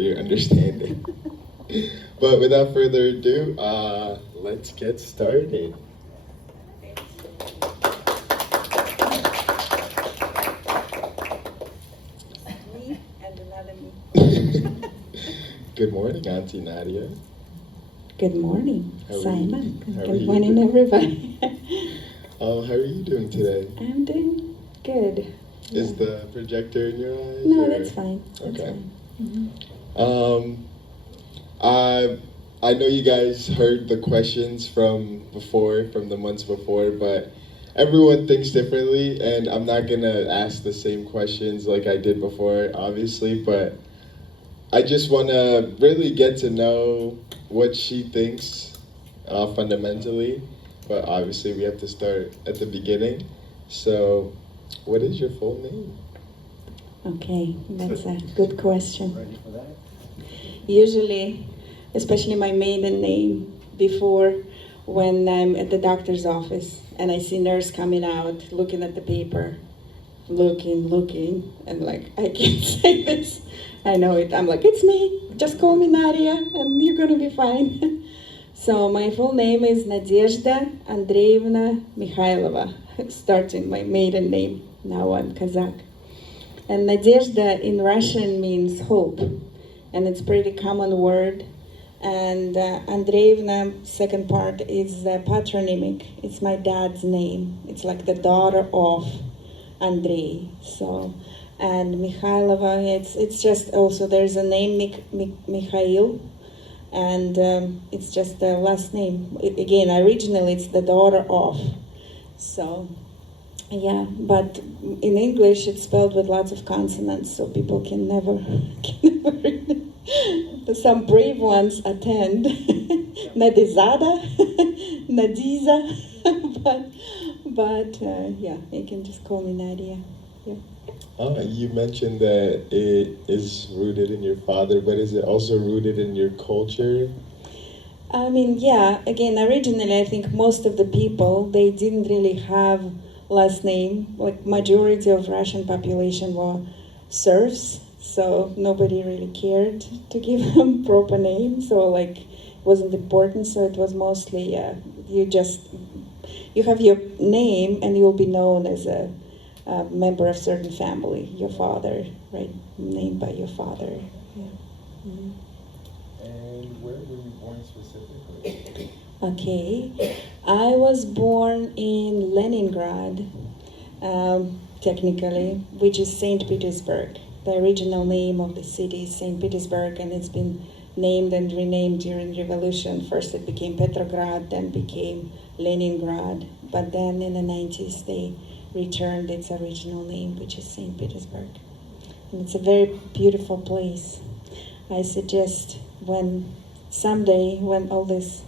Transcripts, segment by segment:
for your understanding. But without further ado, let's get started. Me and another me. Good morning, Auntie Nadya. Good morning, How are you? Simon. How are Good you morning, doing? everybody. How are you doing today? I'm doing good. Is the projector in your eyes? No, or- that's fine. That's Okay. fine. Mhm. Um, I know you guys heard the questions from before, from the months before, but everyone thinks differently, and I'm not gonna ask the same questions like I did before, obviously, but I just wanna really get to know what she thinks fundamentally, but obviously we have to start at the beginning. So, what is your full name? Okay, that's a good question. Ready for that? Usually, especially my maiden name, before when I'm at the doctor's office and I see nurse coming out, looking at the paper, looking, and like, I can't say this. I know it. I'm like, it's me. Just call me Nadia, and you're gonna be fine. So my full name is Nadezhda Andreevna Mikhailova, starting my maiden name. Now I'm Kazak. And Nadezhda in Russian means hope, and it's pretty common word. And Andreevna, second part, is patronymic. It's my dad's name. It's like the daughter of Andrei. So, and Mikhailova, it's just also there's a name Mikhail, and it's just the last name. Again, originally it's the daughter of. So, yeah, but in English it's spelled with lots of consonants, so people can never, can never read it. Some brave ones attend. Nadizada, Nadiza, but yeah, you can just call me Nadia. Yeah. You mentioned that it is rooted in your father, but is it also rooted in your culture? I mean, yeah, again, originally I think most of the people, they didn't really have last name. Like majority of Russian population were serfs, so nobody really cared to give them proper name. So like, it wasn't important. So it was mostly you have your name and you'll be known as a member of certain family. Your father, right? Named by your father. Yeah. Mhm. And where were you born specifically? Okay, I was born in Leningrad, technically, which is St. Petersburg. The original name of the city is St. Petersburg, and it's been named and renamed during Revolution. First it became Petrograd, then became Leningrad, but then in the 90s they returned its original name, which is St. Petersburg. And it's a very beautiful place. I suggest when someday, when all this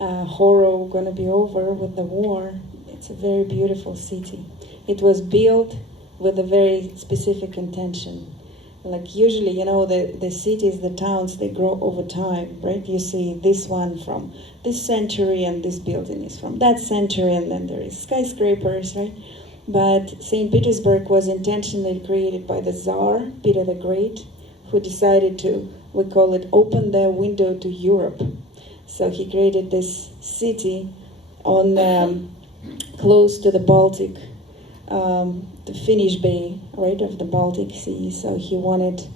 horror gonna be over with the war, it's a very beautiful city. It was built with a very specific intention. Like usually, you know, the cities, the towns, they grow over time, right? You see this one from this century and this building is from that century, and then there is skyscrapers, right? But St. Petersburg was intentionally created by the Tsar, Peter the Great, who decided to, we call it, open the window to Europe. So he created this city on close to the Baltic, the Finnish Bay, right, of the Baltic Sea. So he wanted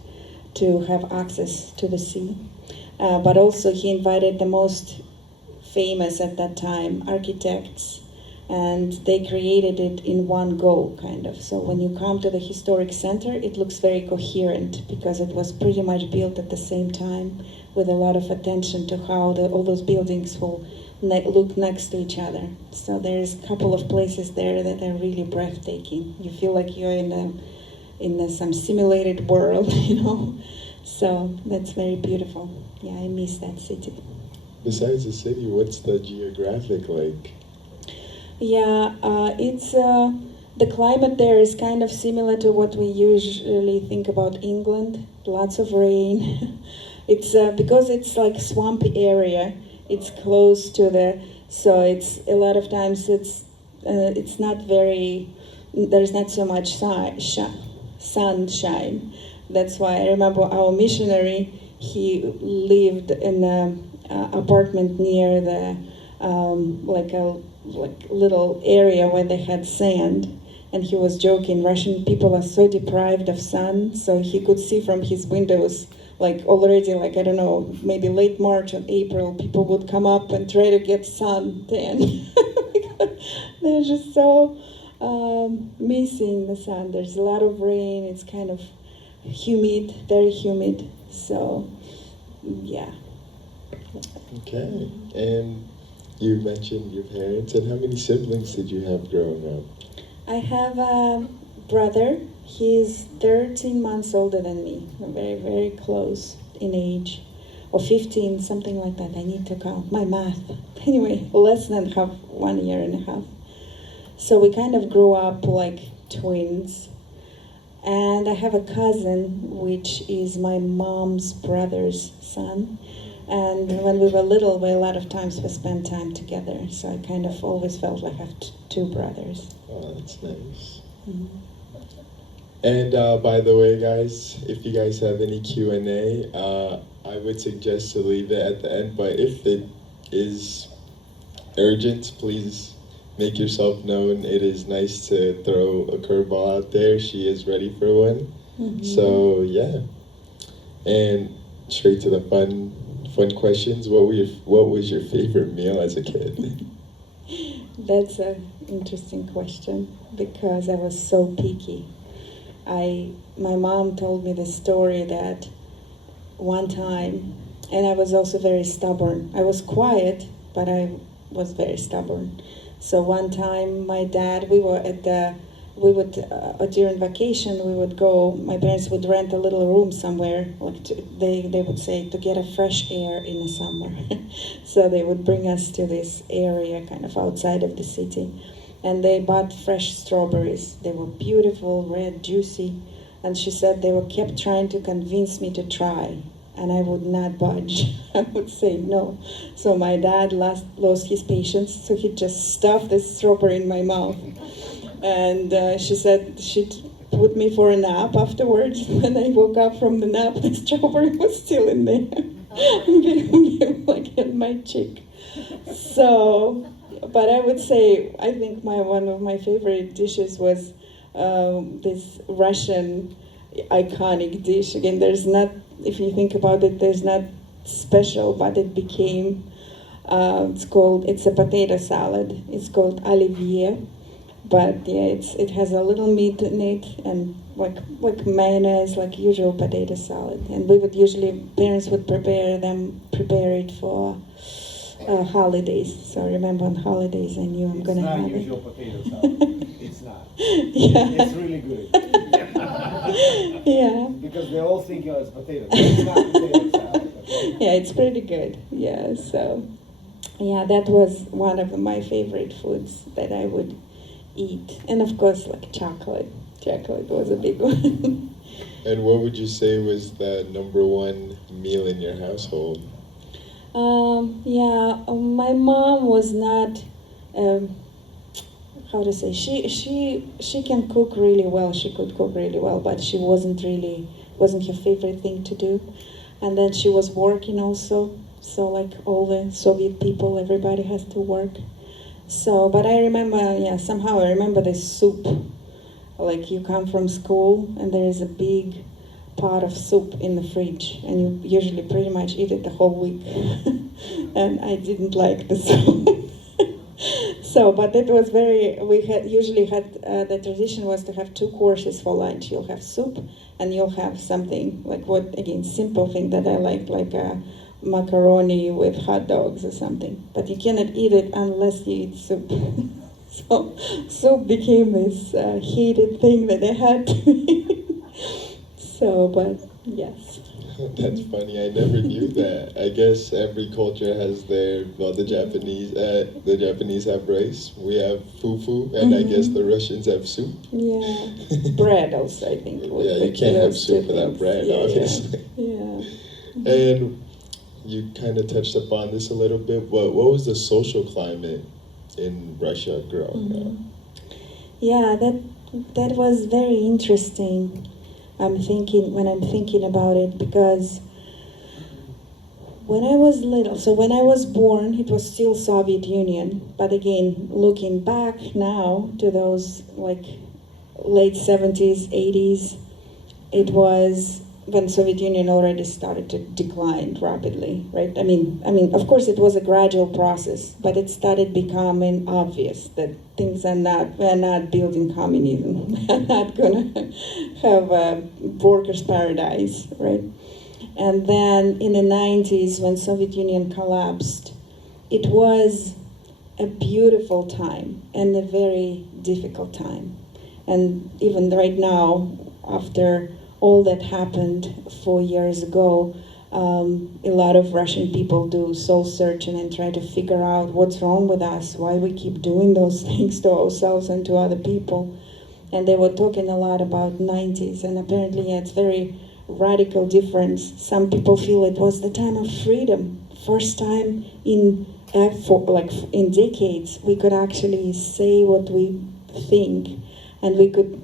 to have access to the sea. But also he invited the most famous at that time architects, and they created it in one go, kind of. So when you come to the historic center, it looks very coherent because it was pretty much built at the same time with a lot of attention to how all those buildings will look next to each other. So there's a couple of places there that are really breathtaking. You feel like you're in some simulated world, you know. So that's very beautiful. Yeah, I miss that city. Besides the city, what's the geographic like? Yeah, it's the climate there is kind of similar to what we usually think about England. Lots of rain. It's because it's like swampy area. It's close to so it's a lot of times it's not very. There's not so much sunshine, That's why I remember our missionary, he lived in an apartment near the like a little area where they had sand, and he was joking, Russian people are so deprived of sun, so he could see from his windows, like already, like I don't know, maybe late March and April, people would come up and try to get sun tan. They're just so missing the sun. There's a lot of rain, it's kind of humid, very humid, so yeah. Okay, and you mentioned your parents, and how many siblings did you have growing up? I have a brother. He's 13 months older than me. We're very, very close in age. Or 15, something like that. I need to count my math. Anyway, less than half, 1 year and a half. So we kind of grew up like twins. And I have a cousin, which is my mom's brother's son. And when we were little, a lot of times we spent time together. So I kind of always felt like I have two brothers. Oh, that's nice. Mm-hmm. And by the way, guys, if you guys have any Q&A, I would suggest to leave it at the end. But if it is urgent, please make yourself known. It is nice to throw a curveball out there. She is ready for one. Mm-hmm. So yeah, and straight to the fun questions. What was your favorite meal as a kid? That's an interesting question because I was so picky. My mom told me the story that one time, and I was also very stubborn. I was quiet, but I was very stubborn. So one time, my dad, during vacation, we would go, my parents would rent a little room somewhere, they would say, to get a fresh air in the summer. So they would bring us to this area kind of outside of the city. And they bought fresh strawberries. They were beautiful, red, juicy. And she said they were kept trying to convince me to try. And I would not budge. I would say no. So my dad lost his patience, so he just stuffed this strawberry in my mouth. And she said she'd put me for a nap afterwards. When I woke up from the nap, the strawberry was still in there, like in my cheek. So, but I would say, I think one of my favorite dishes was this Russian iconic dish. Again, there's not, if you think about it, there's not special, but it became, it's a potato salad. It's called olivier. But yeah, it has a little meat in it and like mayonnaise, like usual potato salad. And we would parents would prepare it for holidays. So I remember on holidays I knew I'm going to have it. It's not usual potato salad. It's not. Yeah. It's really good. Yeah. Because they all think it's potato. It's not potato salad. Okay? Yeah, it's pretty good. Yeah, so yeah, that was one of my favorite foods that I would eat. And of course, like chocolate. Chocolate was a big one. And what would you say was the number one meal in your household? My mom was not, how to say, she can cook really well. She could cook really well, but she wasn't her favorite thing to do. And then she was working also. So like all the Soviet people, everybody has to work. So, but I remember, somehow I remember this soup. Like you come from school and there is a big pot of soup in the fridge and you usually pretty much eat it the whole week. And I didn't like the soup. So, but it was the tradition was to have 2 courses for lunch. You'll have soup and you'll have something like simple thing that I liked, like a macaroni with hot dogs or something. But you cannot eat it unless you eat soup. So soup became this hated thing that I had to eat. So, but yes. That's funny. I never knew that. I guess every culture has the Japanese have rice. We have fufu, and I guess the Russians have soup. Yeah, bread also, I think. Yeah, you can't have soup without bread, obviously. Yeah. And you kind of touched upon this a little bit, but what was the social climate in Russia growing up? Yeah, that was very interesting I'm thinking about it, because when I was little, so when I was born, it was still Soviet Union. But again, looking back now to those like late 70s, 80s, it was when Soviet Union already started to decline rapidly, right? I mean, of course, it was a gradual process, but it started becoming obvious that we're not building communism. We're not gonna have a workers' paradise, right? And then in the 90s, when Soviet Union collapsed, it was a beautiful time and a very difficult time. And even right now, after all that happened 4 years ago, a lot of Russian people do soul searching and try to figure out what's wrong with us, why we keep doing those things to ourselves and to other people. And they were talking a lot about 90s, and apparently it's very radical difference. Some people feel it was the time of freedom, first time in in decades we could actually say what we think, and we could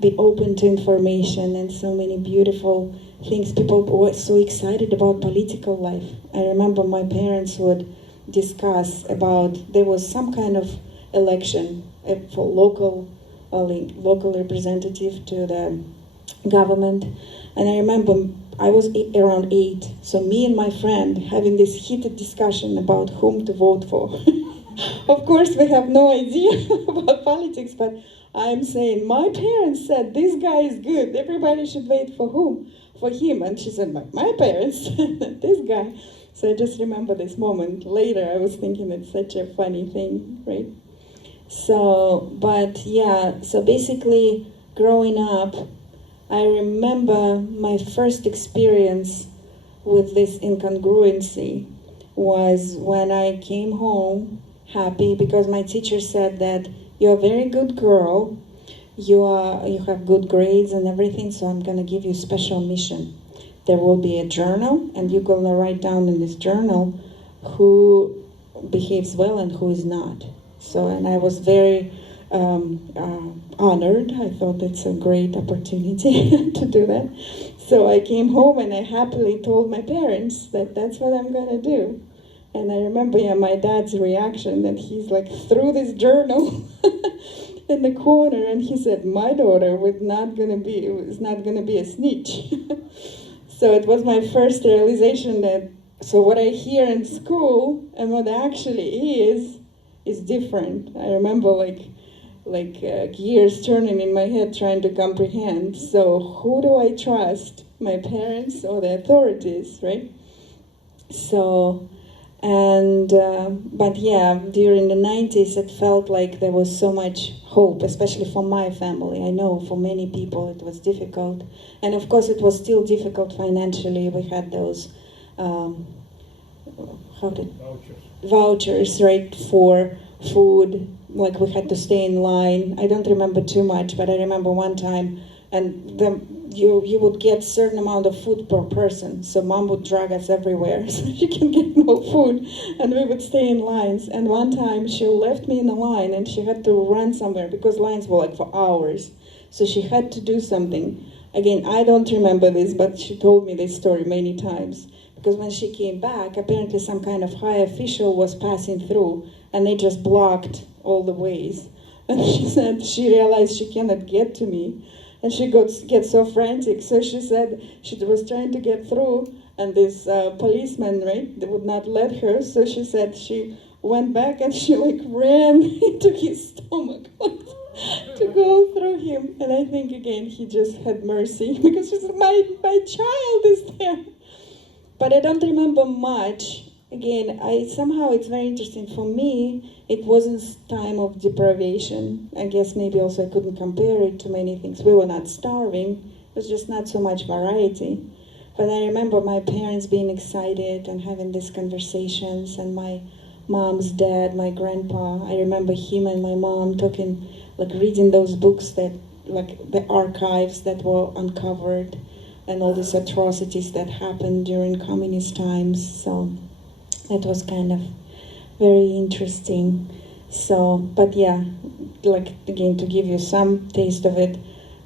be open to information and so many beautiful things. People were so excited about political life. I remember my parents would discuss about, there was some kind of election for local representative to the government, and I remember I was around 8, so me and my friend having this heated discussion about whom to vote for. Of course, we have no idea about politics, but I'm saying, my parents said this guy is good, everybody should vote for whom? For him. And she said, my parents said this guy. So I just remember this moment. Later, I was thinking it's such a funny thing, right? So, but yeah, so basically, growing up, I remember my first experience with this incongruency was when I came home happy because my teacher said that you're a very good girl, you have good grades and everything, so I'm gonna give you a special mission. There will be a journal, and you're gonna write down in this journal who behaves well and who is not. So, and I was very honored. I thought it's a great opportunity to do that. So I came home and I happily told my parents that that's what I'm gonna do. And I remember, my dad's reaction, that he's threw this journal in the corner, and he said, my daughter is not gonna be a snitch. So it was my first realization that, so what I hear in school and what actually is different. I remember gears turning in my head trying to comprehend. So who do I trust, my parents or the authorities, right? So, and, but yeah, during the 90s, it felt like there was so much hope, especially for my family. I know for many people it was difficult. And of course it was still difficult financially. We had those, vouchers, right, for food. We had to stay in line. I don't remember too much, but I remember one time, and you would get certain amount of food per person. So mom would drag us everywhere so she can get more food, and we would stay in lines. And one time she left me in a line, and she had to run somewhere because lines were for hours. So she had to do something. Again, I don't remember this, but she told me this story many times. Because when she came back, apparently some kind of high official was passing through, and they just blocked all the ways. And she said she realized she cannot get to me, and she gets so frantic. So she said she was trying to get through, and this policeman, right, they would not let her. So she said she went back and she ran into his stomach to go through him. And I think again he just had mercy because she said, my child is there. But I don't remember much. Again, somehow it's very interesting. For me, it wasn't time of deprivation. I guess maybe also I couldn't compare it to many things. We were not starving. It was just not so much variety. But I remember my parents being excited and having these conversations, and my mom's dad, my grandpa, I remember him and my mom talking, reading those books that, the archives that were uncovered, and all these atrocities that happened during communist times. So it was kind of very interesting. So, but yeah, again, to give you some taste of it,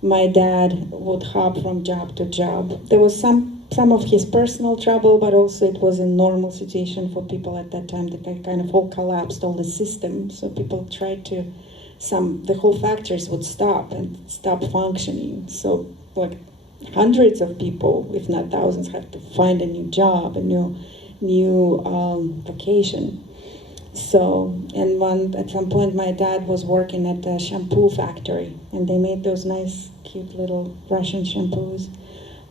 my dad would hop from job to job. There was some of his personal trouble, but also it was a normal situation for people at that time. They kind of all collapsed, all the system. So people tried to, the whole factories would stop and stop functioning. So like hundreds of people, if not thousands, had to find a new job, a new vocation. So, and at some point, my dad was working at a shampoo factory, and they made those nice, cute little Russian shampoos.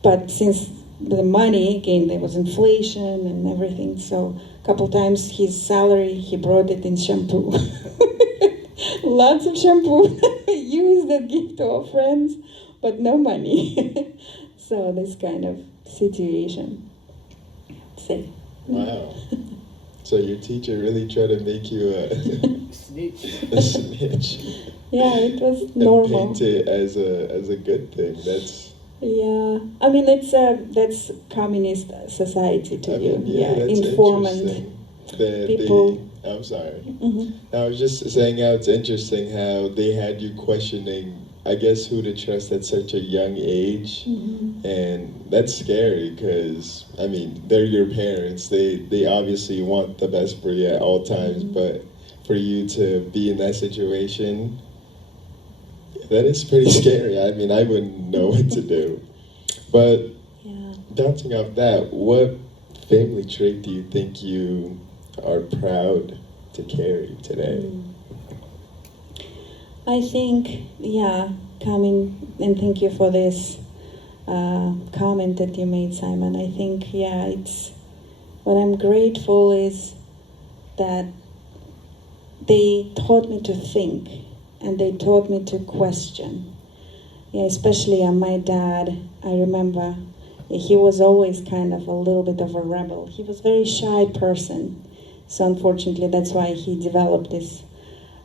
But since the money, again, there was inflation and everything, so a couple times his salary, he brought it in shampoo. Lots of shampoo used and give to our friends, but no money. So this kind of situation. Say. Wow. So your teacher really tried to make you a Snitch. a snitch. Yeah, it was And normal. paint it as a good thing. That's Yeah, I mean that's communist society to I you. mean, yeah, that's informant interesting. The people. I'm sorry. Mhm. I was just saying how it's interesting how they had you questioning, I guess, who to trust at such a young age. Mhm. And that's scary because, I mean, they're your parents. They obviously want the best for you at all times, Mhm. but for you to be in that situation, that is pretty scary. I mean, I wouldn't know what to do. But Yeah. bouncing off that, what family trait do you think you are proud to carry today? Mm. I think, yeah, coming, and thank you for this comment that you made, Simon. I think, yeah, it's what I'm grateful is that they taught me to think and they taught me to question. Yeah, especially my dad. I remember he was always kind of a little bit of a rebel. He was a very shy person. So unfortunately, that's why he developed this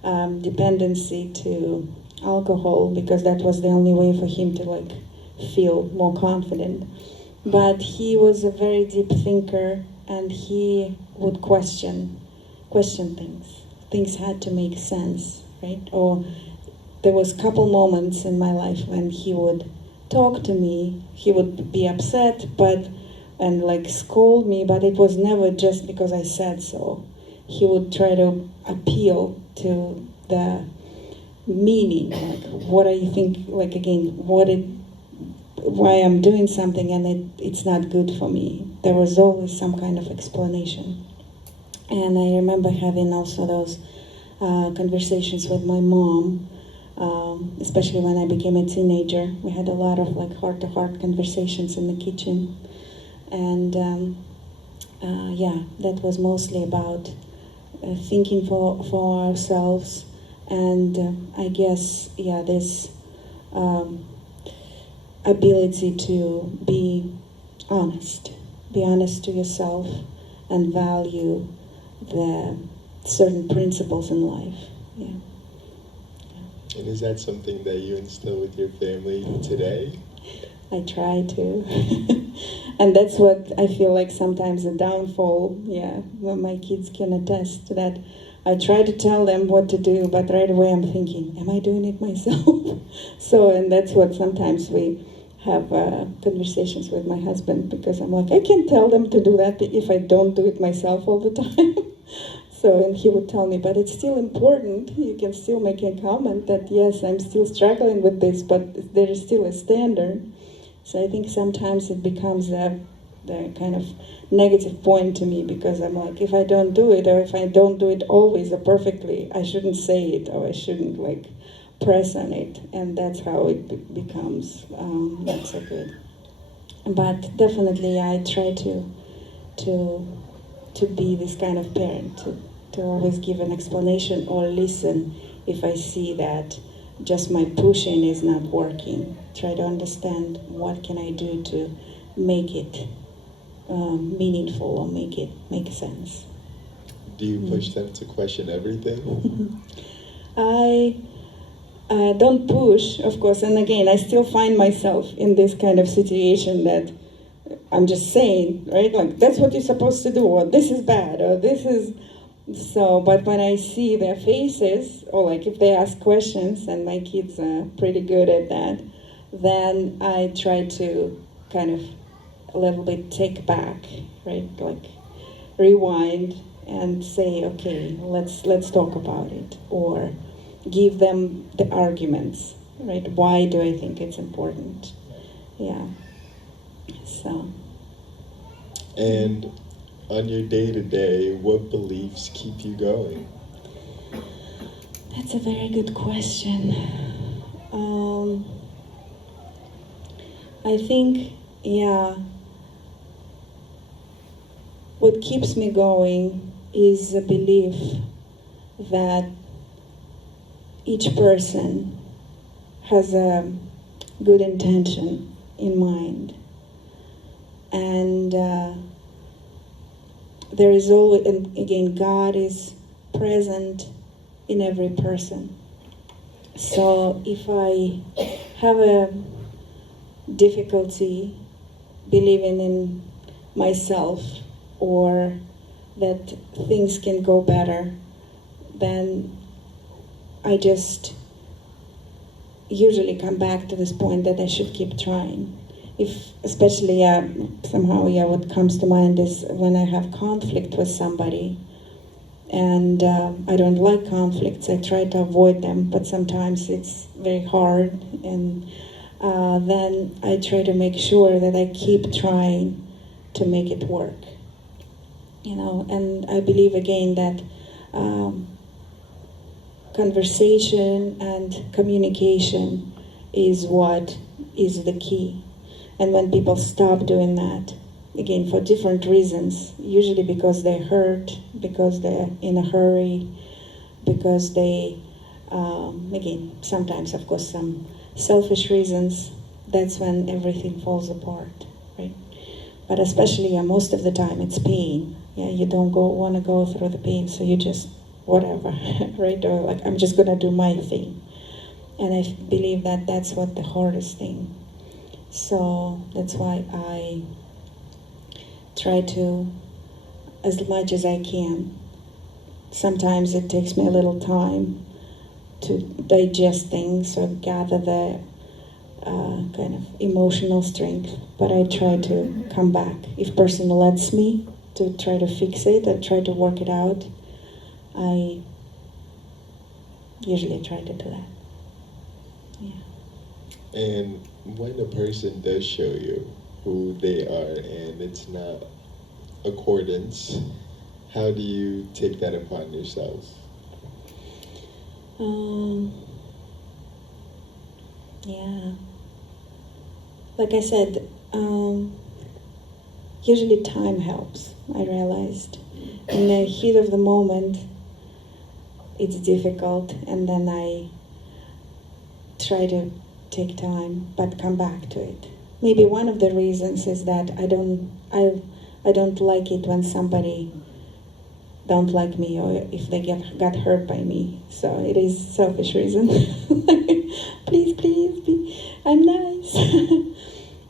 dependency to alcohol, because that was the only way for him to like feel more confident. But he was a very deep thinker, and he would question things. Things had to make sense, right? Or there was a couple moments in my life when he would talk to me. He would be upset, and like scold me, but it was never just because I said so. He would try to appeal to the meaning, like what I think, like again, why I'm doing something and it's not good for me. There was always some kind of explanation. And I remember having also those conversations with my mom, especially when I became a teenager. We had a lot of like heart-to-heart conversations in the kitchen. And yeah, that was mostly about thinking for ourselves. And I guess, yeah, this ability to be honest to yourself and value the certain principles in life. Yeah. And is that something that you instill with your family today? I try to. And that's what I feel like sometimes a downfall, yeah, when my kids can attest to that. I try to tell them what to do, but right away I'm thinking, am I doing it myself? So, and that's what sometimes we have conversations with my husband, because I'm like, I can't tell them to do that if I don't do it myself all the time. So, and he would tell me, but it's still important. You can still make a comment that, yes, I'm still struggling with this, but there is still a standard. So I think sometimes it becomes the kind of negative point to me, because I'm like, if I don't do it, or if I don't do it always or perfectly, I shouldn't say it, or I shouldn't like press on it, and that's how it becomes not so good. But definitely, I try to be this kind of parent, to always give an explanation or listen if I see that just my pushing is not working. Try to understand what can I do to make it meaningful, or make sense. Do you push them to question everything? I don't push, of course, and again, I still find myself in this kind of situation that I'm just saying, right? Like, that's what you're supposed to do, or this is bad, or this is so. But when I see their faces, or like if they ask questions, and my kids are pretty good at that, then I try to kind of a little bit take back, right? Like rewind and say, okay, let's talk about it, or give them the arguments, right? Why do I think it's important? Yeah. So. And on your day-to-day, what beliefs keep you going? That's a very good question. I think, yeah, what keeps me going is a belief that each person has a good intention in mind. And there is always, and again, God is present in every person. So if I have a difficulty believing in myself or that things can go better, then I just usually come back to this point that I should keep trying. If, especially somehow, what comes to mind is when I have conflict with somebody, and I don't like conflicts. I try to avoid them, but sometimes it's very hard, and then I try to make sure that I keep trying to make it work. And I believe again that conversation and communication is what is the key. And when people stop doing that, again, for different reasons, usually because they're hurt, because they're in a hurry, because they, again, sometimes, of course, some selfish reasons, that's when everything falls apart, right? But especially, most of the time, it's pain. Yeah, you don't want to go through the pain, so you just, whatever, right? Or like, I'm just going to do my thing. And I believe that that's what the hardest thing. So that's why I try to, as much as I can. Sometimes it takes me a little time to digest things or gather the kind of emotional strength, but I try to come back. If person lets me to try to fix it or try to work it out, I usually try to do that. Yeah. And when a person does show you who they are and it's not accordance, how do you take that upon yourself? Yeah. Like I said, usually time helps, I realized. In the heat of the moment, it's difficult, and then I try to take time, but come back to it. Maybe one of the reasons is that I don't like it when somebody don't like me or if they got hurt by me. So it is selfish reason. please, I'm nice.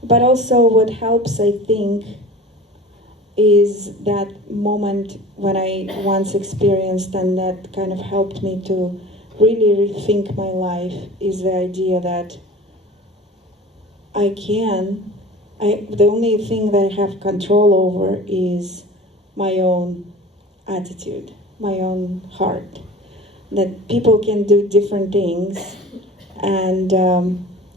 But also what helps, I think, is that moment when I once experienced, and that kind of helped me to really rethink my life, is the idea that the only thing that I have control over is my own attitude, my own heart. That people can do different things, and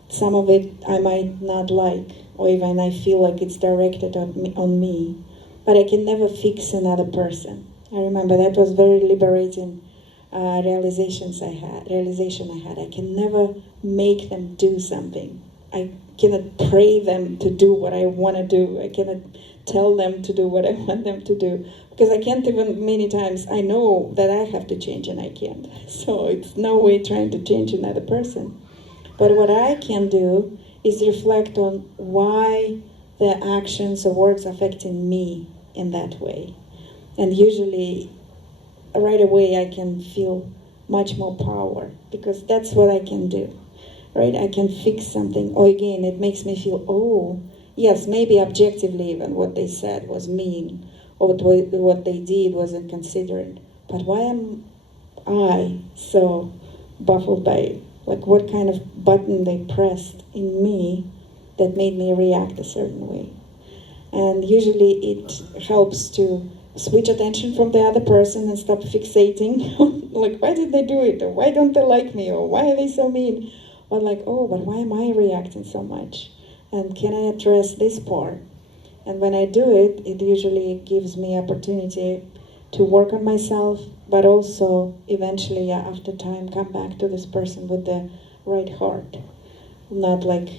some of it I might not like, or even I feel like it's directed on me, but I can never fix another person. I remember that was very liberating realization I had. I can never make them do something. I cannot pray them to do what I want to do. I cannot tell them to do what I want them to do, because I can't even, many times I know that I have to change and I can't. So it's no way trying to change another person. But what I can do is reflect on why the actions or words affecting me in that way. And usually right away I can feel much more power, because that's what I can do. Right? I can fix something. Or again, it makes me feel, oh, yes, maybe objectively even what they said was mean, or what they did wasn't considered. But why am I so baffled by like what kind of button they pressed in me that made me react a certain way. And usually it helps to switch attention from the other person and stop fixating on, like, why did they do it? Or why don't they like me? Or why are they so mean? Or like, oh, but why am I reacting so much? And can I address this part? And when I do it, it usually gives me opportunity to work on myself, but also eventually, after time, come back to this person with the right heart. Not like,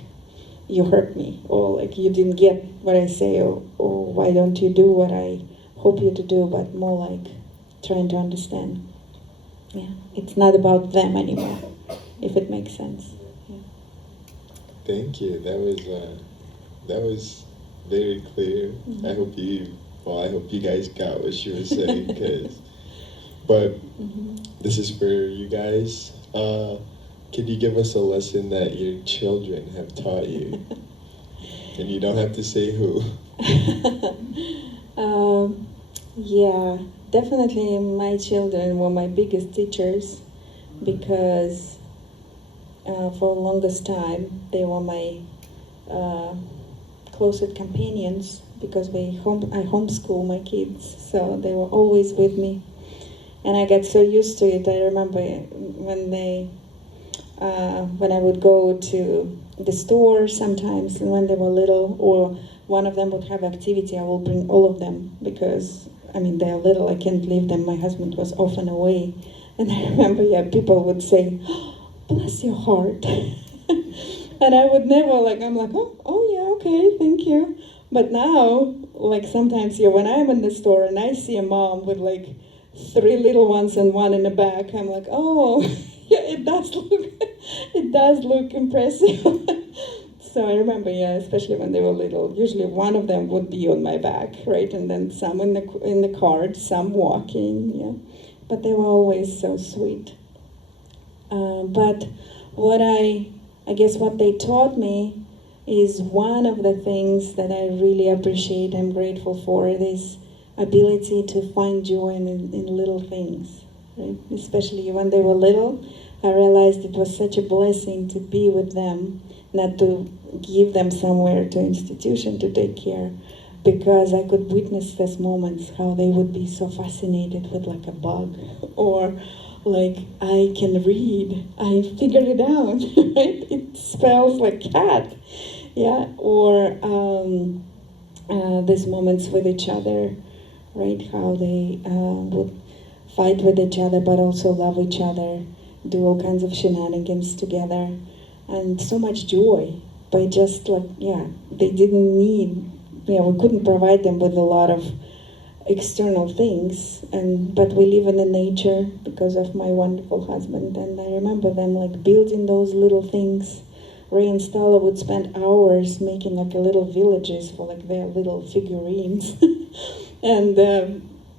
you hurt me, or like you didn't get what I say, or why don't you do what I hope you to do, but more like trying to understand. Yeah, it's not about them anymore, if it makes sense. Yeah. Thank you. That was very clear. Mm-hmm. I hope you guys got what she was saying, but this is for you guys. Can you give us a lesson that your children have taught you? And you don't have to say who. Yeah, definitely my children were my biggest teachers, because for the longest time they were my closest companions, because I homeschool my kids, so they were always with me. And I got so used to it. I remember when I would go to the store sometimes, and when they were little, or one of them would have activity, I will bring all of them, because, I mean, they're little, I can't leave them. My husband was often away. And I remember, people would say, oh, bless your heart. And I would never, I'm like, oh yeah, okay, thank you. But now, sometimes, when I'm in the store and I see a mom with 3 little ones and one in the back, I'm like, oh, yeah, it does look impressive. So I remember, especially when they were little, usually one of them would be on my back, right? And then some in the cart, some walking, But they were always so sweet. But I guess what they taught me is one of the things that I really appreciate, I'm grateful for, this ability to find joy in little things, right? Especially when they were little, I realized it was such a blessing to be with them, not to give them somewhere to institution to take care, because I could witness these moments, how they would be so fascinated with a bug, or I can read, I figured it out, right? It spells like cat, or these moments with each other, right? How they would fight with each other, but also love each other, do all kinds of shenanigans together, and so much joy. By just they didn't need, we couldn't provide them with a lot of external things, but we live in the nature because of my wonderful husband, and I remember them building those little things. Ray and Stella would spend hours making little villages for their little figurines. And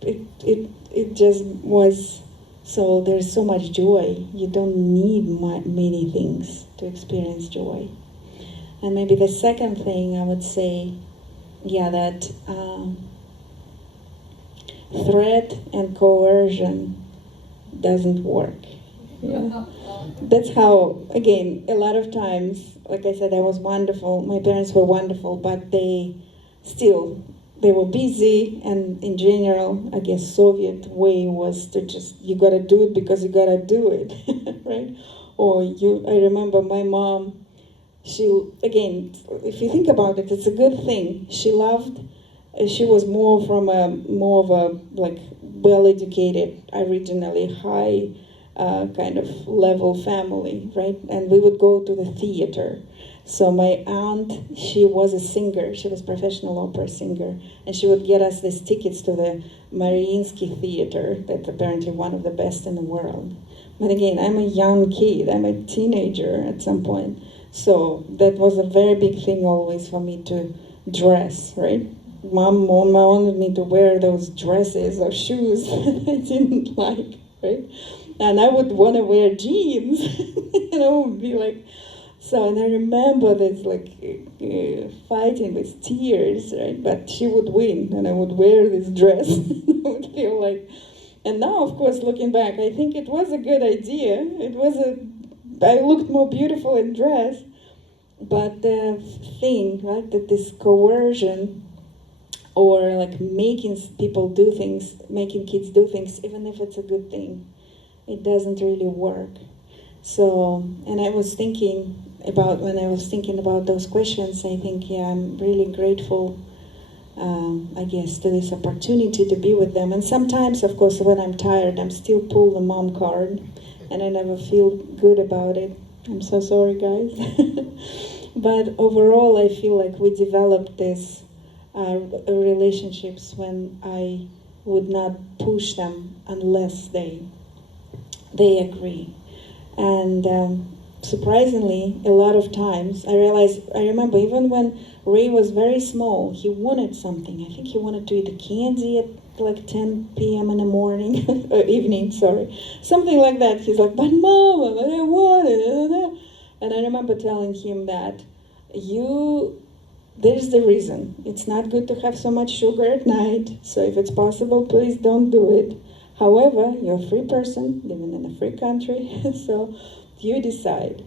it just was, so there's so much joy. You don't need many things to experience joy. And maybe the second thing I would say, that threat and coercion doesn't work. That's how, again, a lot of times, like I said, I was wonderful, my parents were wonderful, but they were busy, and in general, I guess Soviet way was to just, you gotta do it because you gotta do it, right? I remember my mom, again, if you think about it, it's a good thing. She was more of a well-educated, originally high kind of level family, right? And we would go to the theater. So my aunt, she was a singer. She was a professional opera singer. And she would get us these tickets to the Mariinsky Theater, that's apparently one of the best in the world. But again, I'm a young kid. I'm a teenager at some point. So that was a very big thing always for me to dress, right? Mom wanted me to wear those dresses or shoes that I didn't like, right? And I would want to wear jeans, would be so, and I remember this fighting with tears, right? But she would win, and I would wear this dress. I would feel and now, of course, looking back, I think it was a good idea. It was I looked more beautiful in dress. But the thing, right, that this coercion or like making people do things, making kids do things, even if it's a good thing, it doesn't really work. So, and I was thinking about, when I was thinking about those questions, I think, yeah, I'm really grateful, I guess, to this opportunity to be with them. And sometimes, of course, when I'm tired, I'm still pull the mom card, and I never feel good about it. I'm so sorry, guys. But overall, I feel like we developed this relationships when I would not push them unless they agree. And surprisingly, a lot of times, I remember even when Ray was very small, he wanted something. I think he wanted to eat a candy at like 10 p.m. in the morning, or evening, sorry. Something like that. He's like, but Mama, but I want it. And I remember telling him that there's the reason. It's not good to have so much sugar at night, so if it's possible, please don't do it. However, you're a free person living in a free country, so you decide.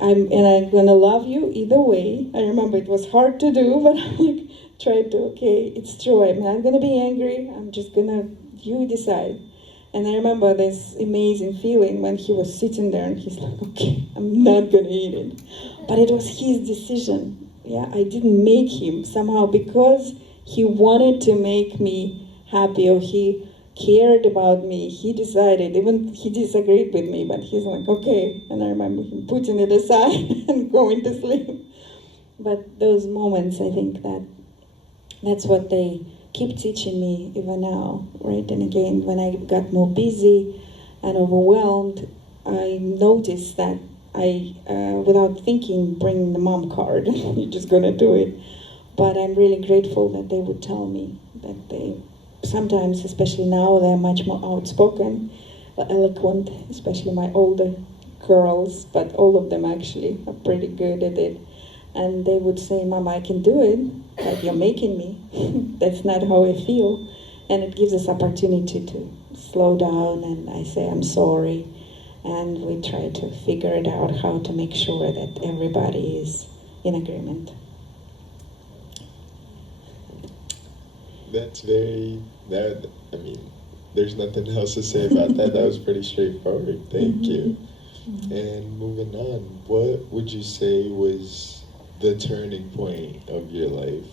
I'm gonna love you either way. I remember it was hard to do, but I'm like, try to, okay, it's true, I'm not gonna be angry, you decide. And I remember this amazing feeling when he was sitting there and he's like, okay, I'm not gonna eat it. But it was his decision. Yeah, I didn't make him somehow because he wanted to make me happy, or he cared about me. He decided, even he disagreed with me, but he's like, okay. And I remember him putting it aside and going to sleep. But those moments, I think that's what they keep teaching me even now, right? And again, when I got more busy and overwhelmed, I noticed that I, without thinking, bring the mom card. You're just gonna do it. But I'm really grateful that they would tell me that they, sometimes, especially now, they're much more outspoken, eloquent, especially my older girls, but all of them actually are pretty good at it. And they would say, Mama, I can do it, but you're making me. That's not how I feel. And it gives us opportunity to slow down, and I say, I'm sorry. And we try to figure it out how to make sure that everybody is in agreement. That's very, I mean, there's nothing else to say about that. That was pretty straightforward. Thank you. And moving on, what would you say was the turning point of your life?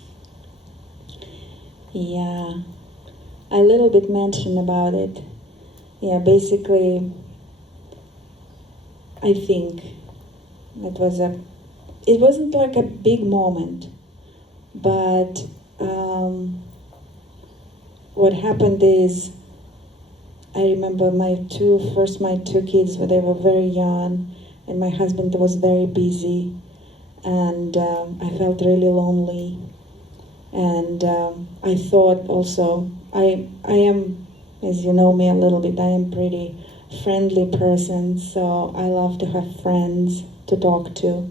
Yeah, I little bit mentioned about it. Yeah, basically, I think it wasn't like a big moment, but what happened is, I remember my two kids, they were very young, and my husband was very busy, and I felt really lonely. And I thought also, I am, as you know me a little bit, I am pretty friendly person, so I love to have friends to talk to.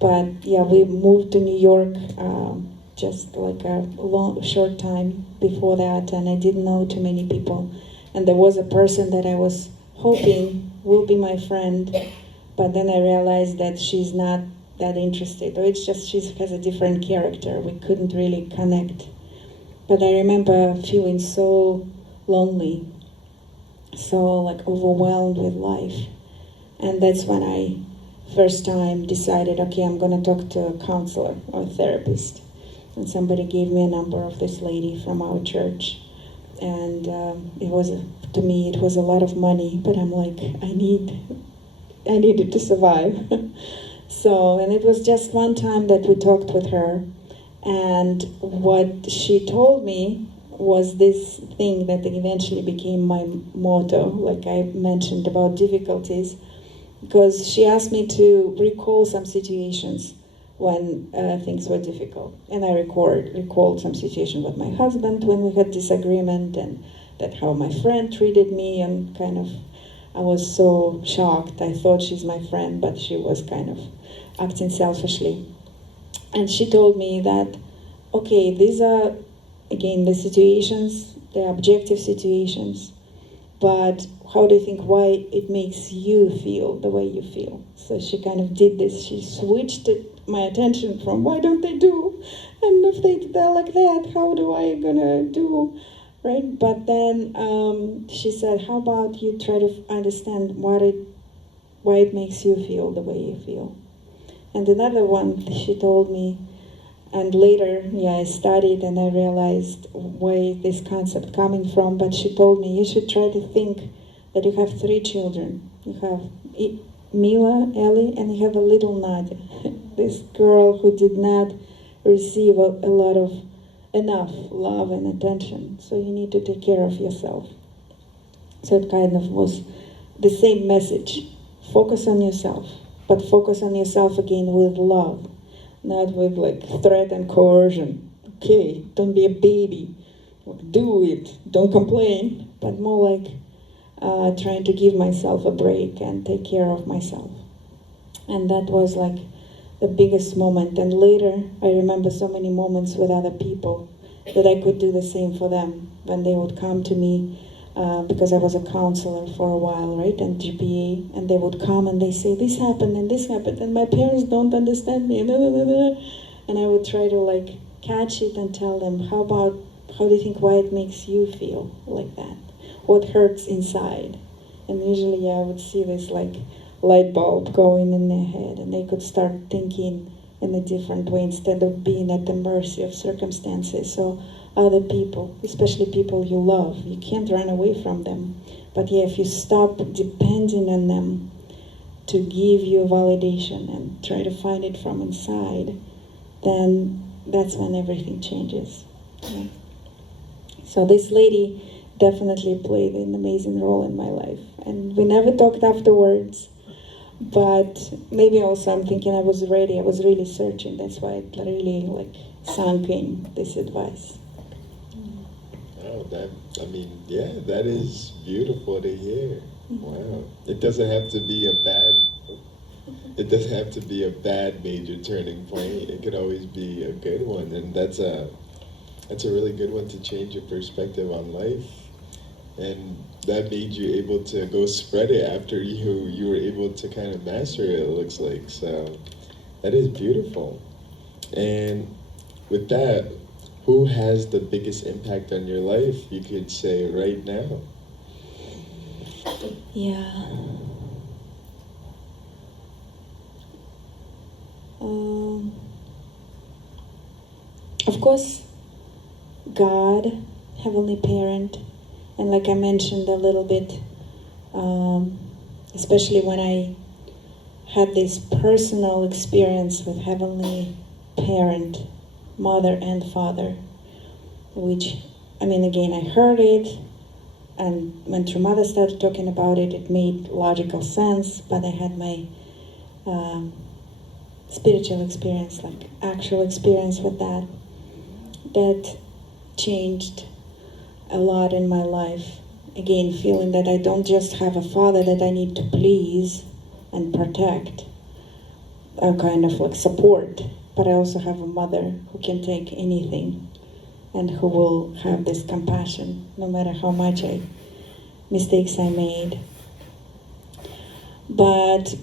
But yeah, we moved to New York just like a short time before that, and I didn't know too many people. And there was a person that I was hoping will be my friend, but then I realized that she's not that interested, or it's just she has a different character. We couldn't really connect. But I remember feeling so lonely, so like overwhelmed with life. And that's when I first time decided, okay, I'm gonna talk to a counselor or a therapist. And somebody gave me a number of this lady from our church. And to me, it was a lot of money, but I'm like, I needed to survive. So, and it was just one time that we talked with her, and what she told me was this thing that eventually became my motto, like I mentioned about difficulties, because she asked me to recall some situations when things were difficult. And I recalled some situations with my husband when we had disagreement, and that how my friend treated me, and kind of, I was so shocked. I thought she's my friend, but she was kind of acting selfishly. And she told me that, okay, these are, again, the situations, the objective situations, but how do you think why it makes you feel the way you feel? So she kind of did this. She switched my attention from why don't they do, and if they're like that, how do I gonna do, right? But then she said, how about you try to understand why it makes you feel the way you feel? And another one, she told me, and later, I studied and I realized where this concept coming from. But she told me, you should try to think that you have 3 children. You have Mila, Ellie, and you have a little Nadya, this girl who did not receive a lot of enough love and attention. So you need to take care of yourself. So it kind of was the same message. Focus on yourself, but focus on yourself again with love. Not with like threat and coercion. Okay, don't be a baby. Do it. Don't complain. But more like trying to give myself a break and take care of myself. And that was like the biggest moment. And later, I remember so many moments with other people that I could do the same for them when they would come to me. Because I was a counselor for a while, right, and GPA, and they would come and they say, this happened, and my parents don't understand me, and I would try to like catch it and tell them, how do you think why it makes you feel like that? What hurts inside? And usually I would see this like light bulb going in their head, and they could start thinking in a different way instead of being at the mercy of circumstances. So other people, especially people you love, you can't run away from them. But if you stop depending on them to give you validation and try to find it from inside, then that's when everything changes. Yeah. So this lady definitely played an amazing role in my life. And we never talked afterwards, but maybe also I'm thinking I was ready, I was really searching. That's why it really like sunk in, this advice. Oh, that is beautiful to hear. Wow. It doesn't have to be a bad major turning point. It could always be a good one, and that's a really good one to change your perspective on life. And that made you able to go spread it after you were able to kind of master it looks like. So that is beautiful. And with that, who has the biggest impact on your life, you could say, right now? Yeah. Of course, God, Heavenly Parent, and like I mentioned a little bit, especially when I had this personal experience with Heavenly Parent, Mother and Father, which, again, I heard it, and when True Mother started talking about it, it made logical sense, but I had my spiritual experience, like actual experience with that changed a lot in my life. Again, feeling that I don't just have a father that I need to please and protect, or kind of like support, but I also have a mother who can take anything and who will have this compassion no matter how much mistakes I made. But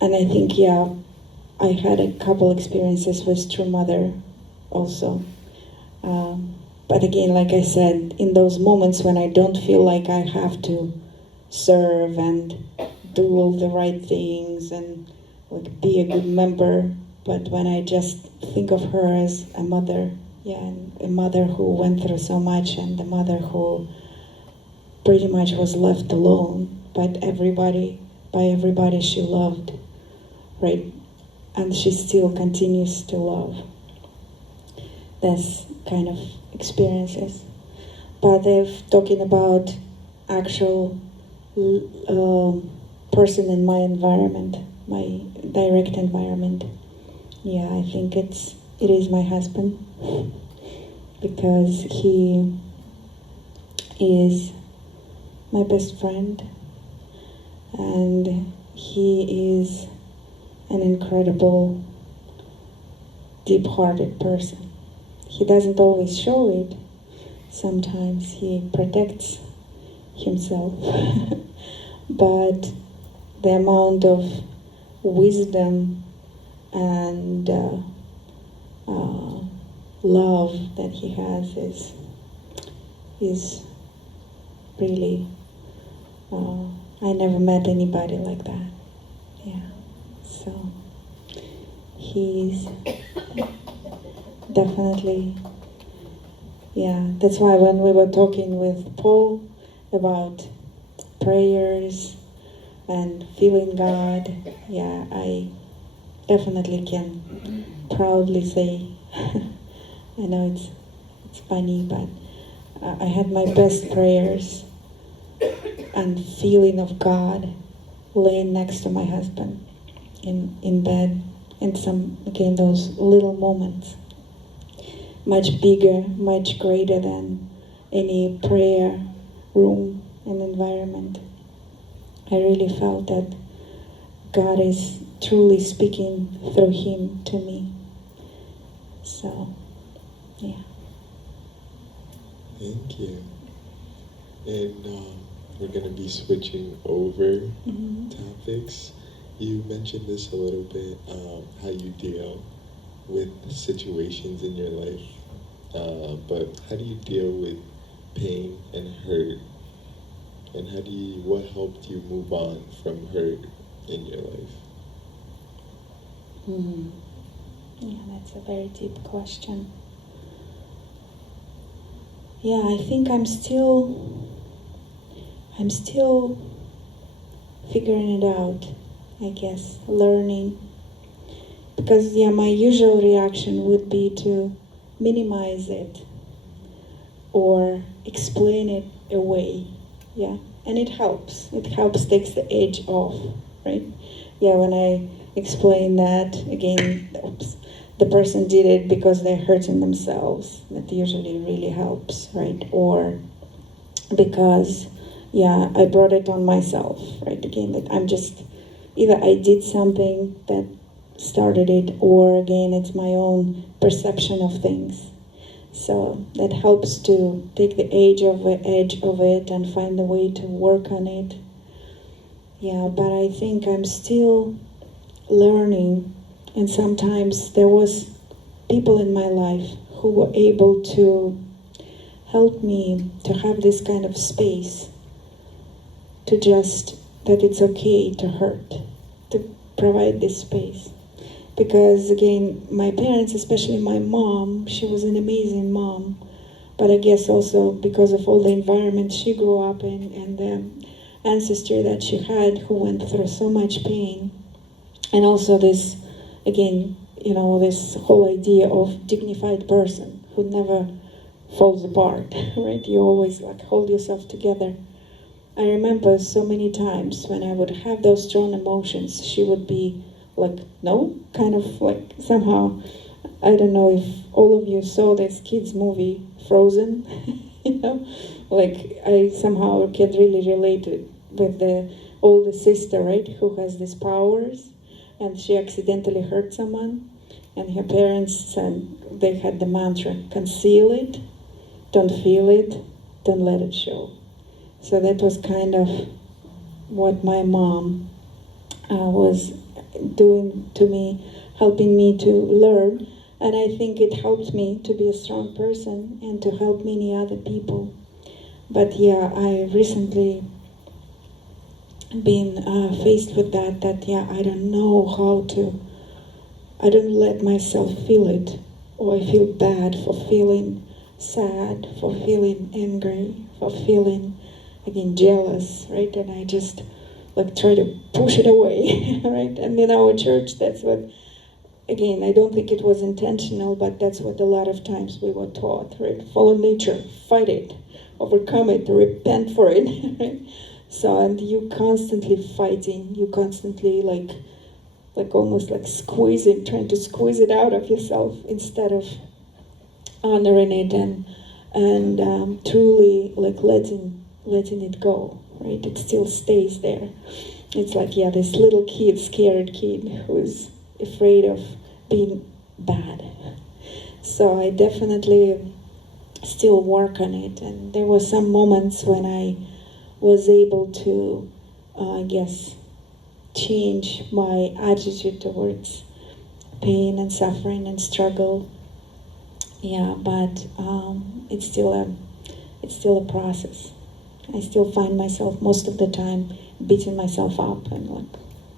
and I think, I had a couple experiences with True Mother also. But again, like I said, in those moments when I don't feel like I have to serve and do all the right things and like be a good member, but when I just think of her as a mother, and a mother who went through so much, and a mother who pretty much was left alone by everybody she loved, right? And she still continues to love. That's kind of experiences. But if talking about actual person in my environment, my direct environment, I think it is my husband, because he is my best friend, and he is an incredible, deep-hearted person. He doesn't always show it, sometimes he protects himself. But the amount of wisdom and love that he has is really, I never met anybody like that. Yeah, so he's definitely, yeah, that's why when we were talking with Paul about prayers and feeling God, yeah, I definitely can proudly say, I know it's funny, but I had my best prayers and feeling of God laying next to my husband in bed, and some, again, those little moments, much bigger, much greater than any prayer room and environment. I really felt that God is truly speaking through him to me. So, yeah. Thank you. And we're going to be switching over topics. You mentioned this a little bit, how you deal with situations in your life. But how do you deal with pain and hurt? And what helped you move on from hurt in your life? Yeah, that's a very deep question. Yeah, I think I'm still figuring it out, I guess, learning. Because, yeah, my usual reaction would be to minimize it or explain it away, yeah? And it helps. It helps, takes the edge off, right? Yeah, when I explain that, again, the person did it because they're hurting themselves. That usually really helps, right? Or because, yeah, I brought it on myself, right? Again, that I'm just, either I did something that started it, or again, it's my own perception of things. So that helps to take the edge of it and find a way to work on it. Yeah, but I think I'm still learning, and sometimes there was people in my life who were able to help me to have this kind of space to just, that it's okay to hurt, to provide this space. Because again, my parents, especially my mom, she was an amazing mom, but I guess also because of all the environment she grew up in and the ancestry that she had, who went through so much pain, and also this, again, you know, this whole idea of dignified person who never falls apart, right? You always like hold yourself together. I remember so many times when I would have those strong emotions, she would be like, no, kind of like somehow, I don't know if all of you saw this kids movie, Frozen, you know, like I somehow can really relate it with the older sister, right, who has these powers, and she accidentally hurt someone, and her parents said, they had the mantra, conceal it, don't feel it, don't let it show. So that was kind of what my mom was doing to me, helping me to learn. And I think it helped me to be a strong person and to help many other people. But yeah, I recently been faced with that yeah, I don't know how to, I don't let myself feel it, or I feel bad for feeling sad, for feeling angry, for feeling, again, jealous, right? And I just like try to push it away, right? And in our church, that's what, again, I don't think it was intentional, but that's what a lot of times we were taught, right? Follow nature, fight it, overcome it, repent for it, right? So, and you constantly fighting, you constantly like almost like squeezing, trying to squeeze it out of yourself instead of honoring it and truly like letting it go, right? It still stays there. It's like, yeah, this little kid, scared kid who's afraid of being bad. So I definitely still work on it. And there were some moments when I was able to, I guess, change my attitude towards pain and suffering and struggle. Yeah, but it's still a process. I still find myself most of the time beating myself up and like,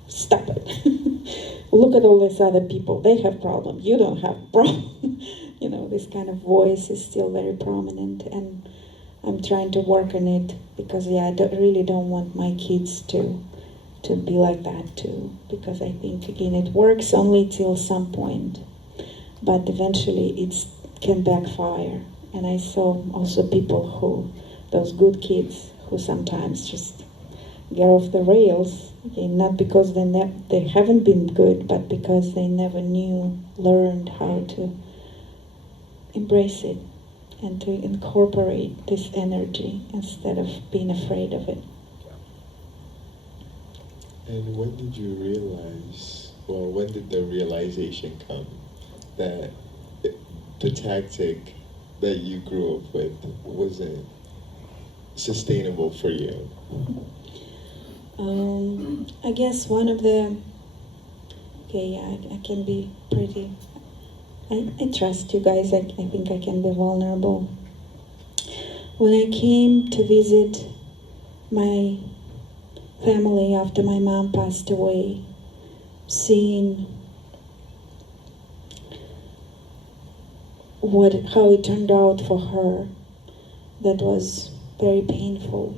stop it. Look at all these other people. They have problems. You don't have problem. You know, this kind of voice is still very prominent, and I'm trying to work on it because, yeah, I really don't want my kids to be like that too. Because I think, again, it works only till some point, but eventually it can backfire. And I saw also people those good kids who sometimes just get off the rails, again, not because they haven't been good, but because they never learned how to embrace it and to incorporate this energy instead of being afraid of it. And when did you realize, well, when did the realization come that the tactic that you grew up with wasn't sustainable for you? I guess one of the, I can be pretty, I trust you guys, I think I can be vulnerable. When I came to visit my family after my mom passed away, seeing how it turned out for her, that was very painful.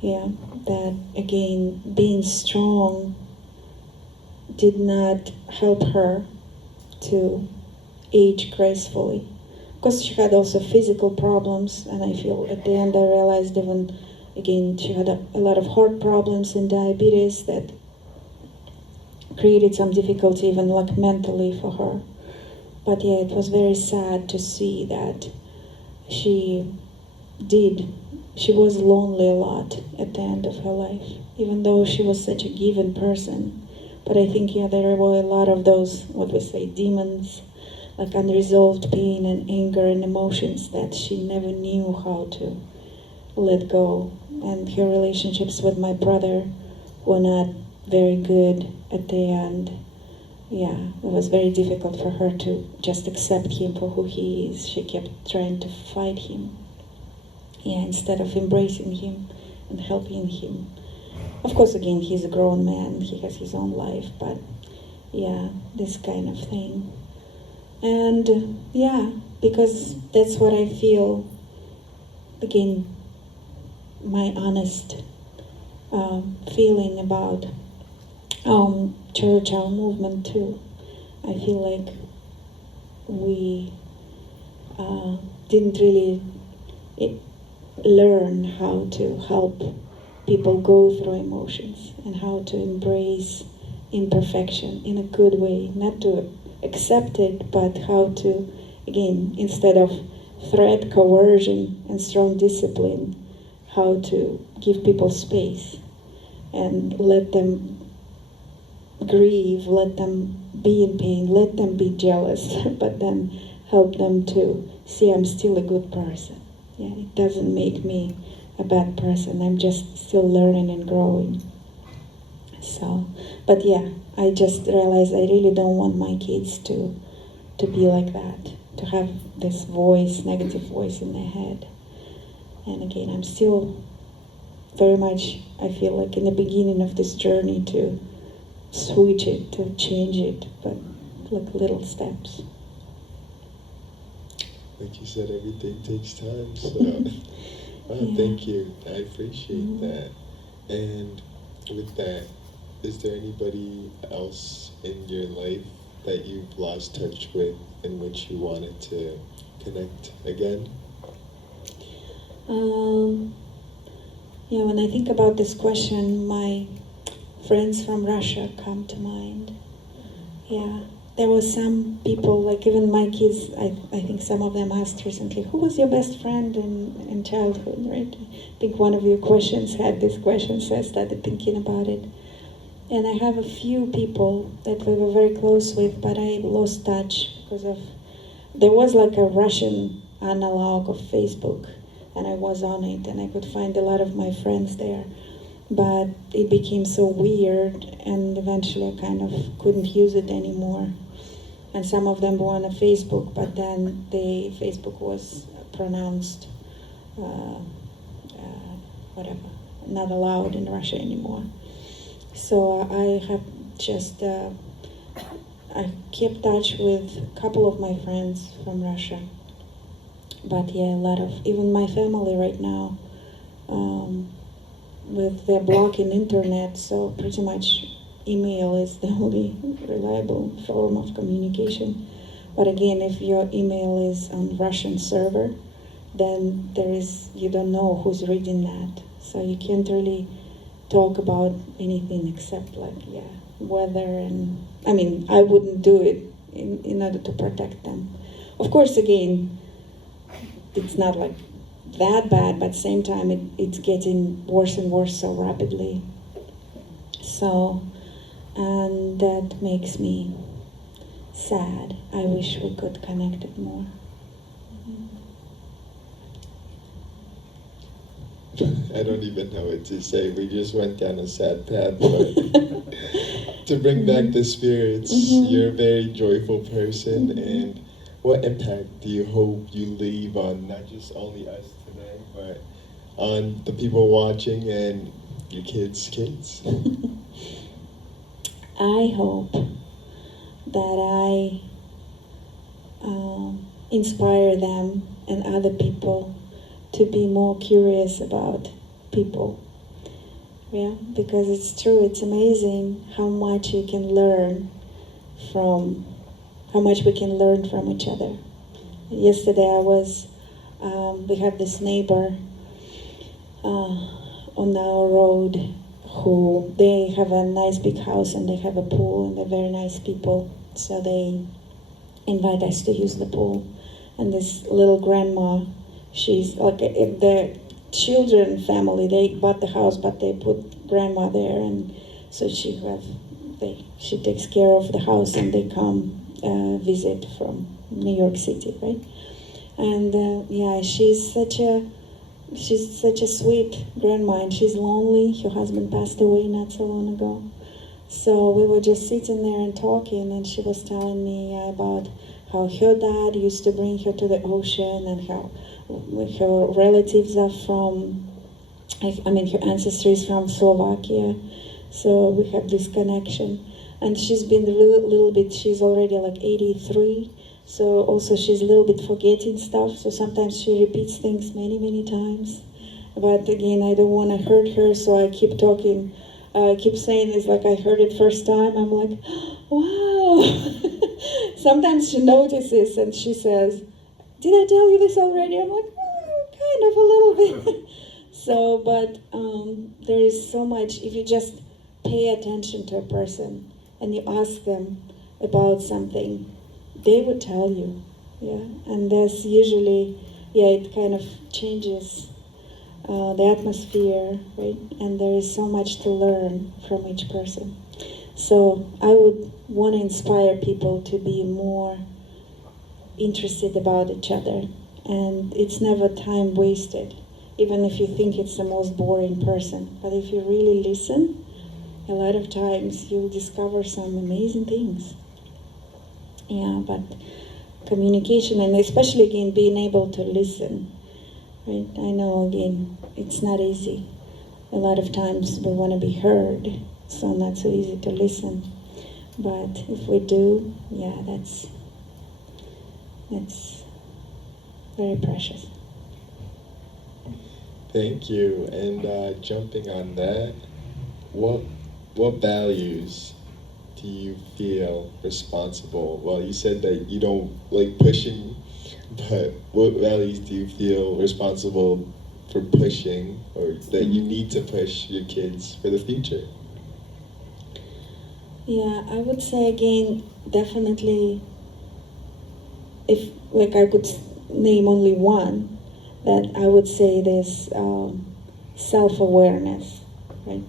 Yeah, that again, being strong did not help her to age gracefully. Because she had also physical problems, and I feel at the end I realized even, again, she had a lot of heart problems and diabetes that created some difficulty even like mentally for her. But yeah, it was very sad to see that she was lonely a lot at the end of her life, even though she was such a given person. But I think, yeah, there were a lot of those, what we say, demons, like unresolved pain and anger and emotions that she never knew how to let go. And her relationships with my brother were not very good at the end. Yeah, it was very difficult for her to just accept him for who he is. She kept trying to fight him. Yeah, instead of embracing him and helping him. Of course, again, he's a grown man, he has his own life, but yeah, this kind of thing. And yeah, because that's what I feel, again, my honest feeling about church, our movement too. I feel like we didn't really learn how to help people go through emotions and how to embrace imperfection in a good way, not to accept it, but how to, again, instead of threat, coercion, and strong discipline, how to give people space and let them grieve, let them be in pain, let them be jealous, but then help them to see I'm still a good person. Yeah, it doesn't make me a bad person. I'm just still learning and growing. So, but yeah, I just realized I really don't want my kids to be like that, to have this voice, negative voice in their head. And again, I'm still very much, I feel like, in the beginning of this journey to switch it, to change it, but like little steps. Like you said, everything takes time, so Yeah. thank you. I appreciate that. And with that, is there anybody else in your life that you've lost touch with in which you wanted to connect again? Yeah, when I think about this question, my friends from Russia come to mind. Yeah, there were some people, like even my kids, I think some of them asked recently, who was your best friend in childhood, right? I think one of your questions had this question, so I started thinking about it. And I have a few people that we were very close with, but I lost touch because of, there was like a Russian analog of Facebook, and I was on it, and I could find a lot of my friends there. But it became so weird, and eventually I kind of couldn't use it anymore. And some of them were on a Facebook, but then the Facebook was pronounced whatever, not allowed in Russia anymore. So I have just I kept touch with a couple of my friends from Russia. But yeah, a lot of, even my family right now, with their blocking internet, so pretty much email is the only reliable form of communication. But again, if your email is on Russian server, then you don't know who's reading that. So you can't really talk about anything except weather and, I wouldn't do it in order to protect them. Of course, again, it's not like that bad, but at the same time it's getting worse and worse so rapidly. So, and that makes me sad. I wish we could connect it more. I don't even know what to say. We just went down a sad path, but to bring back the spirits, you're a very joyful person, and what impact do you hope you leave on not just only us today, but on the people watching and your kids' kids? I hope that I inspire them and other people to be more curious about people. Yeah, because it's true, it's amazing how much you can learn from, how much we can learn from each other. Yesterday we have this neighbor on our road who, they have a nice big house and they have a pool and they're very nice people. So they invite us to use the pool. And this little grandma, she's like, if the children family, they bought the house, but they put grandma there, and so she takes care of the house, and they come visit from New York City, right? And she's such a sweet grandma, and she's lonely. Her husband passed away not so long ago. So we were just sitting there and talking, and she was telling me about how her dad used to bring her to the ocean, and how her relatives are from, her ancestry is from Slovakia. So we have this connection. And she's been a little bit, she's already like 83. So also she's a little bit forgetting stuff. So sometimes she repeats things many, many times. But again, I don't want to hurt her, so I keep talking. I keep saying it's like I heard it first time. I'm like, wow. Sometimes she notices and she says, did I tell you this already? I'm like, kind of a little bit. So, but there is so much, if you just pay attention to a person and you ask them about something, they would tell you, yeah. And that's usually, it kind of changes the atmosphere, right? And there is so much to learn from each person. So I would want to inspire people to be more interested about each other. And it's never time wasted, even if you think it's the most boring person. But if you really listen, a lot of times you'll discover some amazing things. Yeah, but communication, and especially again being able to listen, right? I know again it's not easy. A lot of times we want to be heard, so not so easy to listen. But if we do, that's very precious. Thank you. And jumping on that, what values do you feel responsible? Well, you said that you don't like pushing, but what values do you feel responsible for pushing, or that you need to push your kids for the future? Yeah, I would say again, definitely, if I could name only one, that I would say this self-awareness, right?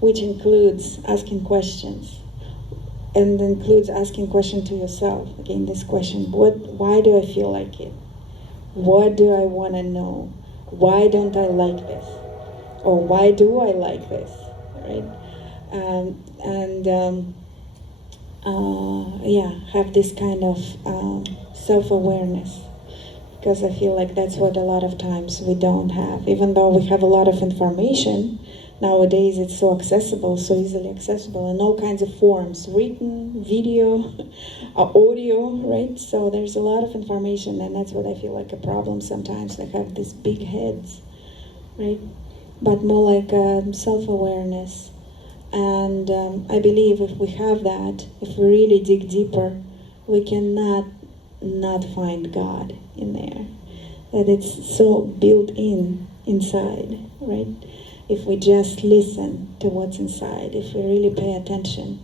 Which includes asking questions, and includes asking question to yourself. Again, this question, why do I feel like it? What do I want to know? Why don't I like this? Or why do I like this? Right? Have this kind of self-awareness, because I feel like that's what a lot of times we don't have. Even though we have a lot of information, nowadays it's so accessible, so easily accessible in all kinds of forms, written, video, audio, right? So there's a lot of information, and that's what I feel like a problem sometimes. They have these big heads, right? But more like self-awareness. And I believe if we have that, if we really dig deeper, we cannot not find God in there. That it's so built inside, right? If we just listen to what's inside, if we really pay attention,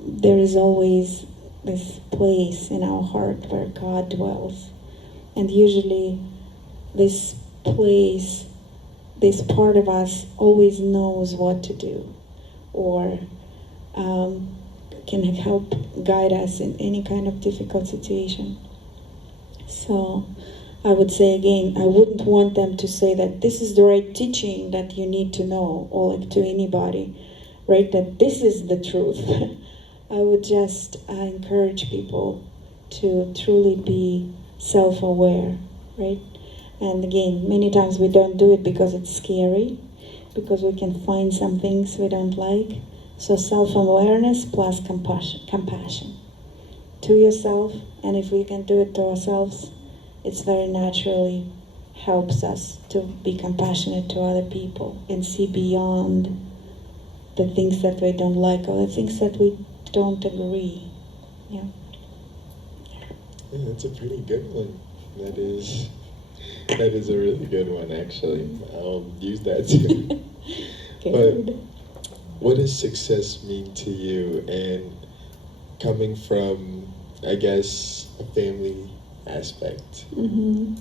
there is always this place in our heart where God dwells. And usually this place, this part of us always knows what to do, or can help guide us in any kind of difficult situation. So I would say again, I wouldn't want them to say that this is the right teaching that you need to know, or like to anybody, right? That this is the truth. I would just encourage people to truly be self-aware, right? And again, many times we don't do it because it's scary, because we can find some things we don't like. So self-awareness plus compassion to yourself, and if we can do it to ourselves, it's very naturally helps us to be compassionate to other people and see beyond the things that we don't like or the things that we don't agree. Yeah. Yeah, that's a pretty good one. That is a really good one, actually. I'll use that too. But what does success mean to you? And coming from, I guess, a family aspect. Mm-hmm.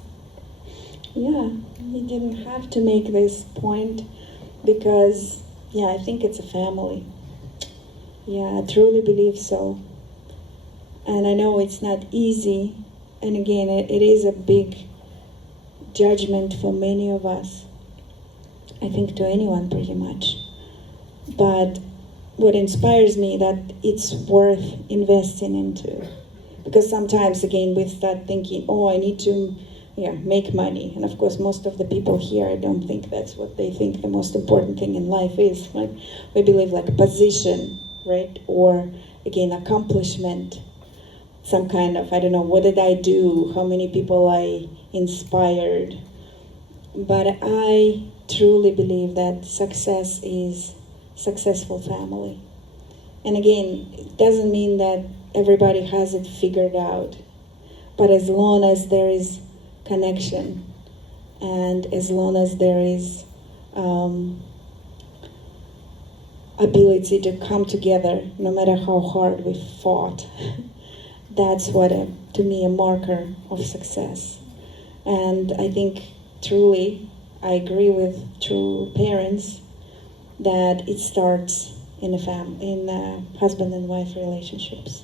Yeah, you didn't have to make this point because, yeah, I think it's a family. Yeah, I truly believe so. And I know it's not easy. And again, it is a big judgment for many of us. I think to anyone pretty much. But what inspires me that it's worth investing into. Because sometimes, again, we start thinking, oh, I need to make money. And of course, most of the people here, I don't think that's what they think the most important thing in life is. Like, we believe like position, right? Or, again, accomplishment. Some kind of, I don't know, what did I do? How many people I inspired? But I truly believe that success is successful family. And again, it doesn't mean that everybody has it figured out. But as long as there is connection, and as long as there is ability to come together, no matter how hard we fought, that's what, to me, a marker of success. And I think truly, I agree with true parents that it starts in husband and wife relationships.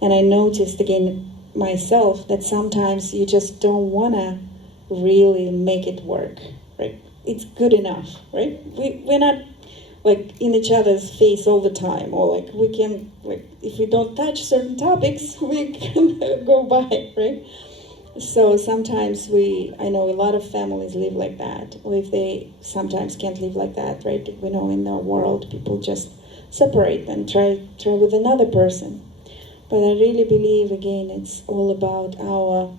And I noticed again myself that sometimes you just don't want to really make it work, right? It's good enough, right? We're not like in each other's face all the time, or like we can, like, if we don't touch certain topics, we can go by, right? So sometimes I know a lot of families live like that, or if they sometimes can't live like that, right? We know in the world people just separate and try with another person. But I really believe, again, it's all about our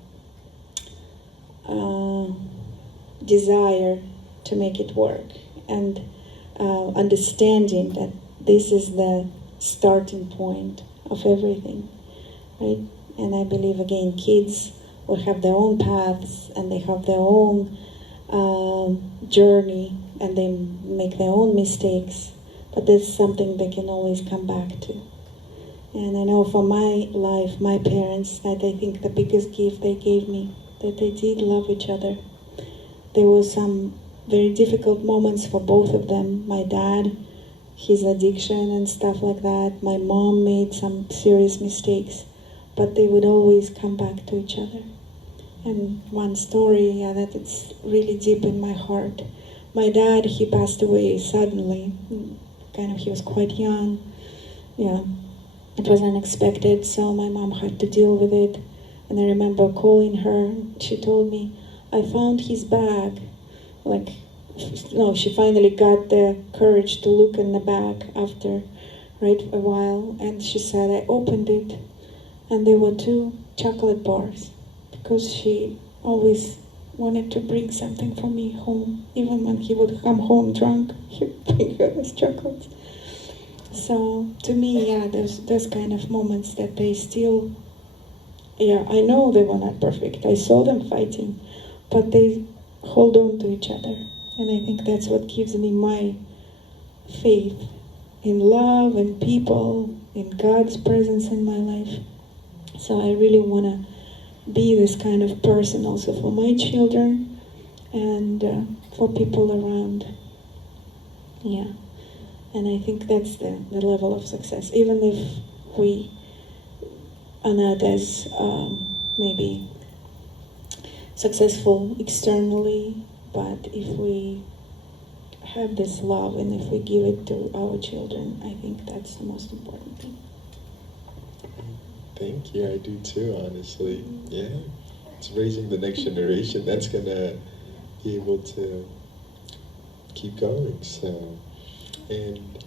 desire to make it work, and understanding that this is the starting point of everything, right? And I believe, again, kids will have their own paths, and they have their own journey, and they make their own mistakes, but there's something they can always come back to. And I know for my life, my parents, that I think the biggest gift they gave me, that they did love each other. There were some very difficult moments for both of them. My dad, his addiction and stuff like that. My mom made some serious mistakes, but they would always come back to each other. And one story, yeah, that it's really deep in my heart. My dad, he passed away suddenly. Kind of, he was quite young. Yeah, it was unexpected, so my mom had to deal with it. And I remember calling her. She told me, I found his bag. Like, no, she finally got the courage to look in the bag after, right, a while. And she said, I opened it, and there were 2 chocolate bars, because she always wanted to bring something for me home. Even when he would come home drunk, he would bring her those chocolates. So to me, yeah, there's those kind of moments that they still, yeah, I know they were not perfect. I saw them fighting, but they hold on to each other. And I think that's what gives me my faith in love and people, in God's presence in my life. So I really want to be this kind of person also for my children and for people around. Yeah. And I think that's the level of success. Even if we are not as maybe successful externally, but if we have this love and if we give it to our children, I think that's the most important thing. Thank you. I do too, honestly. Yeah. It's raising the next generation that's gonna be able to keep going. So, and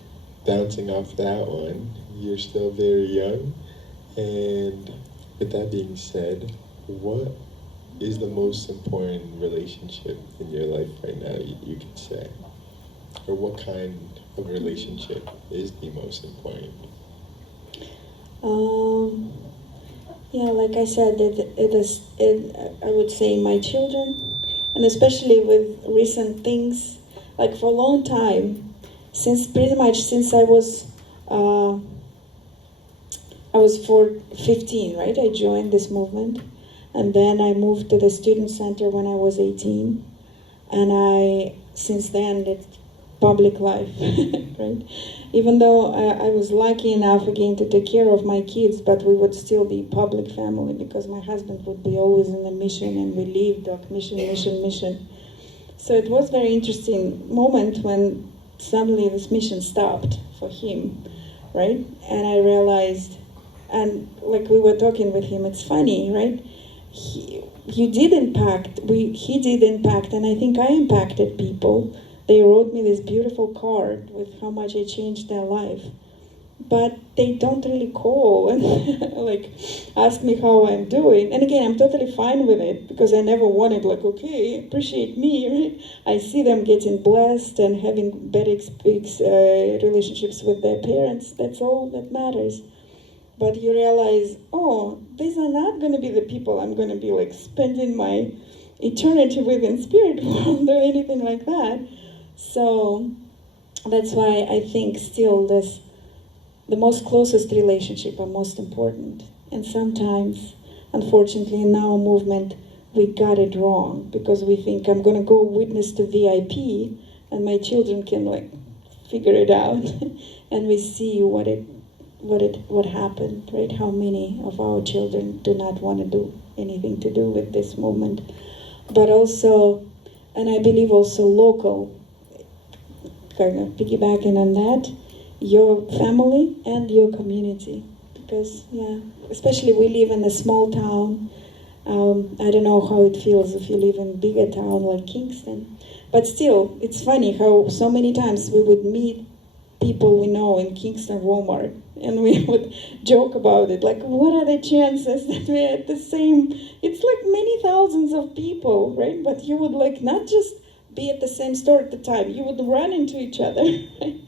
bouncing off that one, you're still very young. And with that being said, what is the most important relationship in your life right now, you could say? Or what kind of relationship is the most important? Yeah, like I said, I would say my children, and especially with recent things, like for a long time, pretty much since I was 15, right? I joined this movement, and then I moved to the student center when I was 18, and since then, it's public life, right? Even though I was lucky enough again to take care of my kids, but we would still be public family because my husband would be always in the mission and we lived like mission. So it was very interesting moment when suddenly this mission stopped for him, right? And I realized, and like we were talking with him, it's funny, right? He did impact, he did impact, and I think I impacted people. They wrote me this beautiful card with how much I changed their life. But they don't really call and like ask me how I'm doing. And again, I'm totally fine with it because I never wanted like, okay, appreciate me, right? I see them getting blessed and having better relationships with their parents. That's all that matters. But you realize, oh, these are not going to be the people I'm going to be like spending my eternity with in spirit world or anything like that. So that's why I think still the most closest relationship are most important. And sometimes, unfortunately, in our movement, we got it wrong because we think I'm going to go witness to VIP and my children can like figure it out. And we see what happened, right? How many of our children do not want to do anything to do with this movement. But also, and I believe also local, kind of piggybacking on that, your family and your community. Because, yeah, especially we live in a small town. I don't know how it feels if you live in a bigger town like Kingston. But still, it's funny how so many times we would meet people we know in Kingston Walmart and we would joke about it. Like, what are the chances that we're at the same, it's like many thousands of people, right? But you would like not just be at the same store at the time, you would run into each other, right?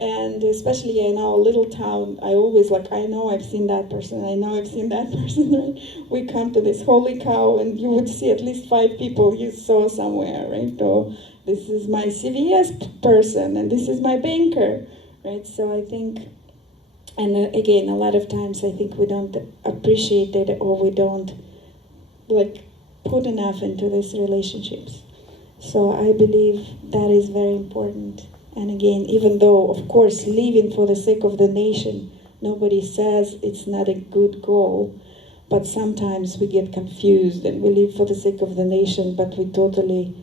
And especially in our little town, I always like, I know I've seen that person, I know I've seen that person, right? We come to this holy cow and you would see at least 5 people you saw somewhere, right? Or this is my CVS person and this is my banker, right? So I think, and again, a lot of times I think we don't appreciate it or we don't like put enough into these relationships. So I believe that is very important. And again, even though, of course, living for the sake of the nation, nobody says it's not a good goal. but sometimes we get confused and we live for the sake of the nation, but we totally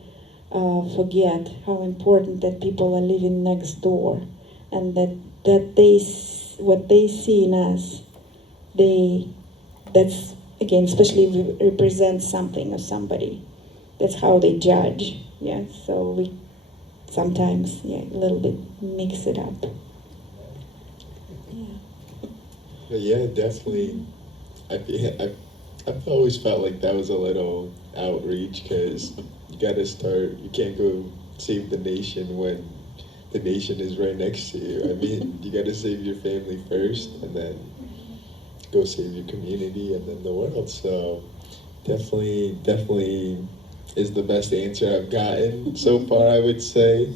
forget how important that people are living next door, and that what they see in us, that's again, especially if we represent something or somebody, that's how they judge. Yeah, so we sometimes a little bit mix it up. Yeah. But yeah, definitely. I've always felt like that was a little outreach because you gotta start. You can't go save the nation when the nation is right next to you. I mean, you gotta save your family first, and then go save your community, and then the world. So definitely is the best answer I've gotten so far. I would say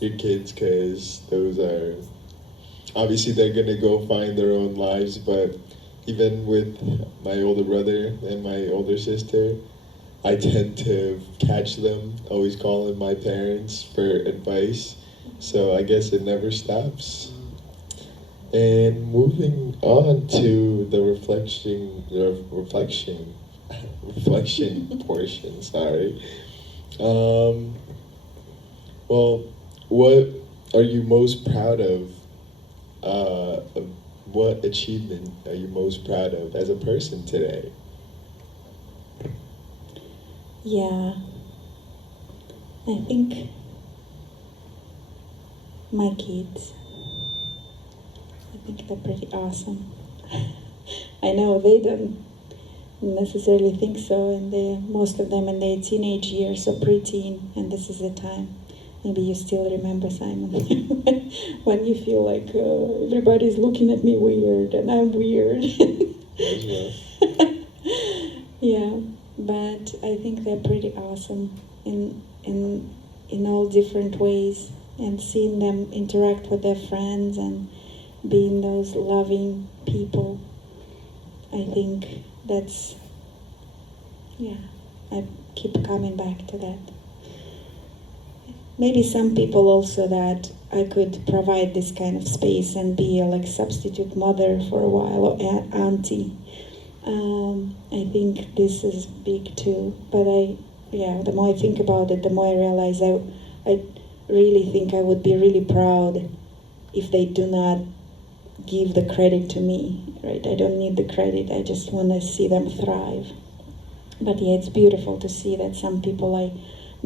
your kids, because those are obviously they're gonna go find their own lives, but even with my older brother and my older sister, I tend to catch them always calling my parents for advice. So I guess it never stops. And moving on to the reflection portion. Sorry. Well, what are you most proud of? What achievement are you most proud of as a person today? Yeah, I think my kids, I think they're pretty awesome. I know they don't necessarily think so, and most of them in their teenage years or preteen, and this is the time. Maybe you still remember, Simon, when you feel like everybody's looking at me weird and I'm weird. Yeah, but I think they're pretty awesome in all different ways, and seeing them interact with their friends and being those loving people. I think that's, yeah, I keep coming back to that. Maybe some people also that I could provide this kind of space and be a like substitute mother for a while, or auntie. I think this is big too. But the more I think about it, the more I realize I really think I would be really proud if they do not give the credit to me, right? I don't need the credit, I just want to see them thrive. But yeah, it's beautiful to see that some people I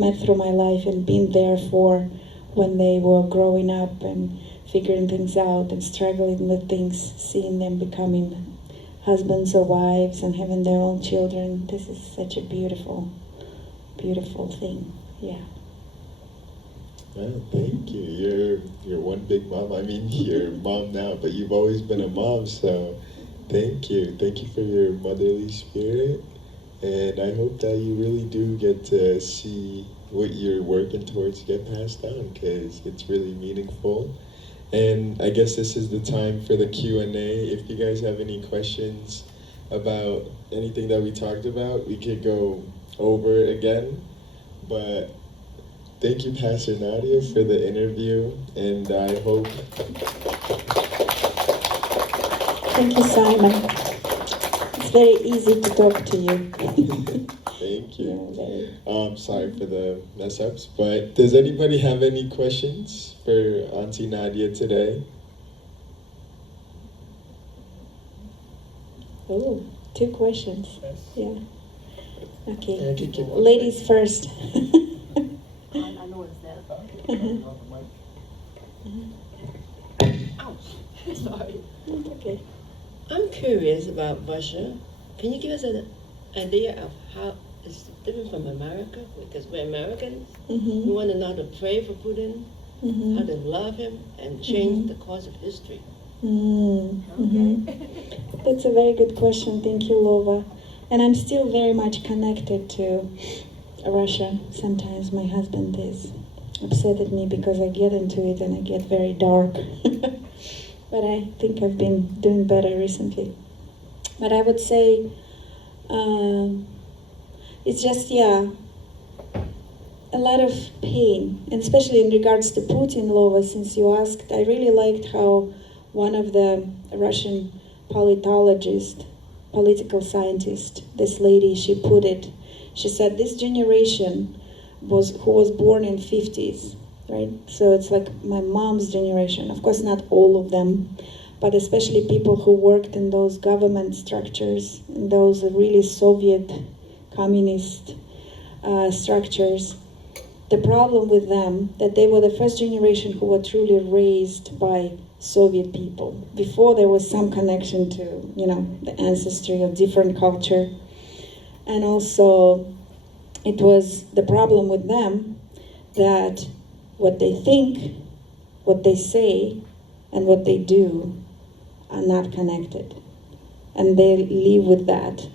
met through my life and been there for when they were growing up and figuring things out and struggling with things, seeing them becoming husbands or wives and having their own children. This is such a beautiful, beautiful thing. Yeah. Well, thank you. You're one big mom. I mean, you're a mom now, but you've always been a mom, so thank you. Thank you for your motherly spirit. And I hope that you really do get to see what you're working towards get passed down, because it's really meaningful. And I guess this is the time for the Q&A. If you guys have any questions about anything that we talked about, we could go over it again. But thank you, Pastor Nadya, for the interview, and I hope... Thank you, Simon. It's very easy to talk to you. Thank you. Yeah, Sorry for the mess ups, but does anybody have any questions for Auntie Nadya today? Oh, 2 questions. Yes. Yeah. Okay. I could give one. Ladies first. I know it's that. Ouch. Sorry. Okay. I'm curious about Russia. Can you give us an idea of how it's different from America? Because we're Americans. We Mm-hmm. want to know how to pray for Putin, how to love him, and change the course of history. Mm-hmm. That's a very good question. Thank you, Lova. And I'm still very much connected to Russia. Sometimes my husband is upset at me because I get into it and I get very dark. But I think I've been doing better recently. But I would say it's just, a lot of pain, and especially in regards to Putin, Lova, since you asked, I really liked how one of the Russian politologists political scientist, this lady, she put it, she said this generation who was born in 50s, right? So it's like my mom's generation. Of course, not all of them, but especially people who worked in those government structures, in those really Soviet communist structures. The problem with them, that they were the first generation who were truly raised by Soviet people. Before there was some connection to, the ancestry of different culture. And also, it was the problem with them that what they think, what they say, and what they do are not connected. And they live with that.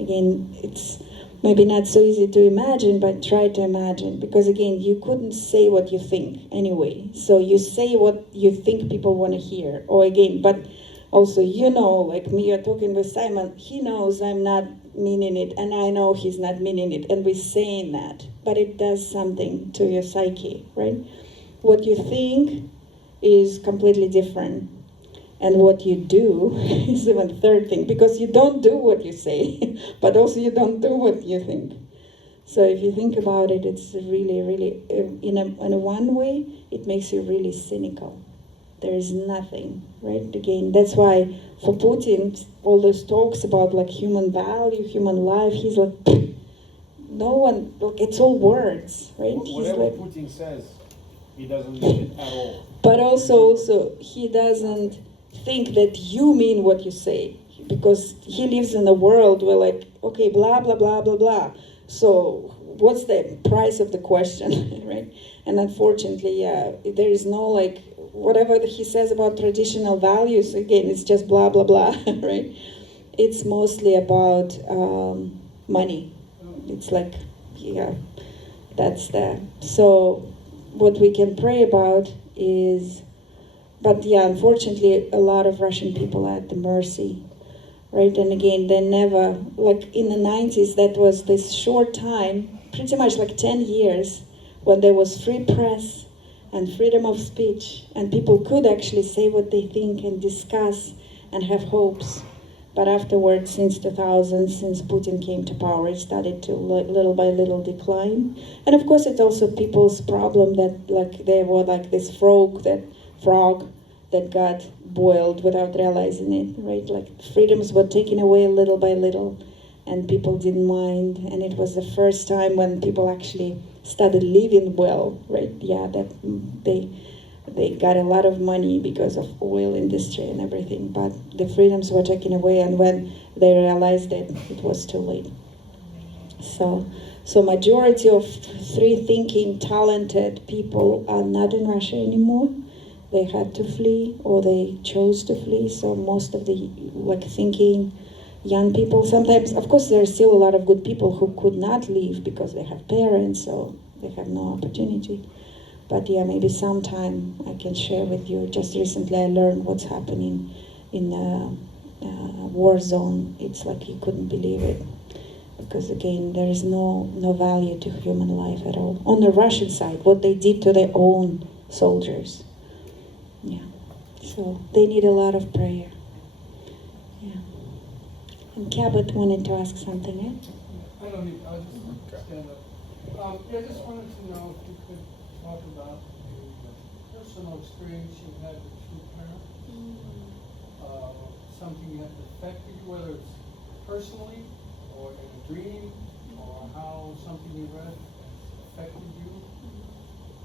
Again, it's maybe not so easy to imagine, but try to imagine. Because again, you couldn't say what you think anyway. So you say what you think people want to hear. Or again, but also, like me, you're talking with Simon, he knows I'm not meaning it, and I know he's not meaning it, and we're saying that. But it does something to your psyche, right? What you think is completely different. And what you do is even a third thing, because you don't do what you say, but also you don't do what you think. So if you think about it, it's really, really, in a one way, it makes you really cynical. There is nothing, right? Again, that's why for Putin, all those talks about like human value, human life, he's like, no one, like it's all words, right? Whatever Putin says, he doesn't mean it at all. But also he doesn't think that you mean what you say, because he lives in a world where like, okay, blah, blah, blah, blah, blah. So what's the price of the question, right? And unfortunately, there is no like, whatever he says about traditional values, again, it's just blah, blah, blah, right? It's mostly about money. It's like, that's the, so what we can pray about is, but unfortunately, a lot of Russian people are at the mercy, right? And again, they never, like in the 90s, that was this short time, pretty much like 10 years, when there was free press and freedom of speech, and people could actually say what they think and discuss and have hopes. But afterwards, since 2000, since Putin came to power, it started to little by little decline. And of course, it's also people's problem that like they were like this frog that got boiled without realizing it, right? Like freedoms were taken away little by little, and people didn't mind. And it was the first time when people actually started living well, right? Yeah, that they got a lot of money because of oil industry and everything, but the freedoms were taken away, and when they realized it was too late. So majority of free-thinking, talented people are not in Russia anymore. They had to flee, or they chose to flee. So most of the thinking young people, sometimes, of course, there are still a lot of good people who could not leave because they have parents, so they have no opportunity. But maybe sometime I can share with you. Just recently I learned what's happening in a war zone. It's like you couldn't believe it. Because again, there is no value to human life at all. On the Russian side, what they did to their own soldiers. Yeah. So they need a lot of prayer. Yeah. And Cabot wanted to ask something, eh? I don't need, I'll just stand up. I just wanted to know if you could talk about a personal experience you had with two parents. Something that affected you, whether it's personally or in a dream, or how something you read has affected you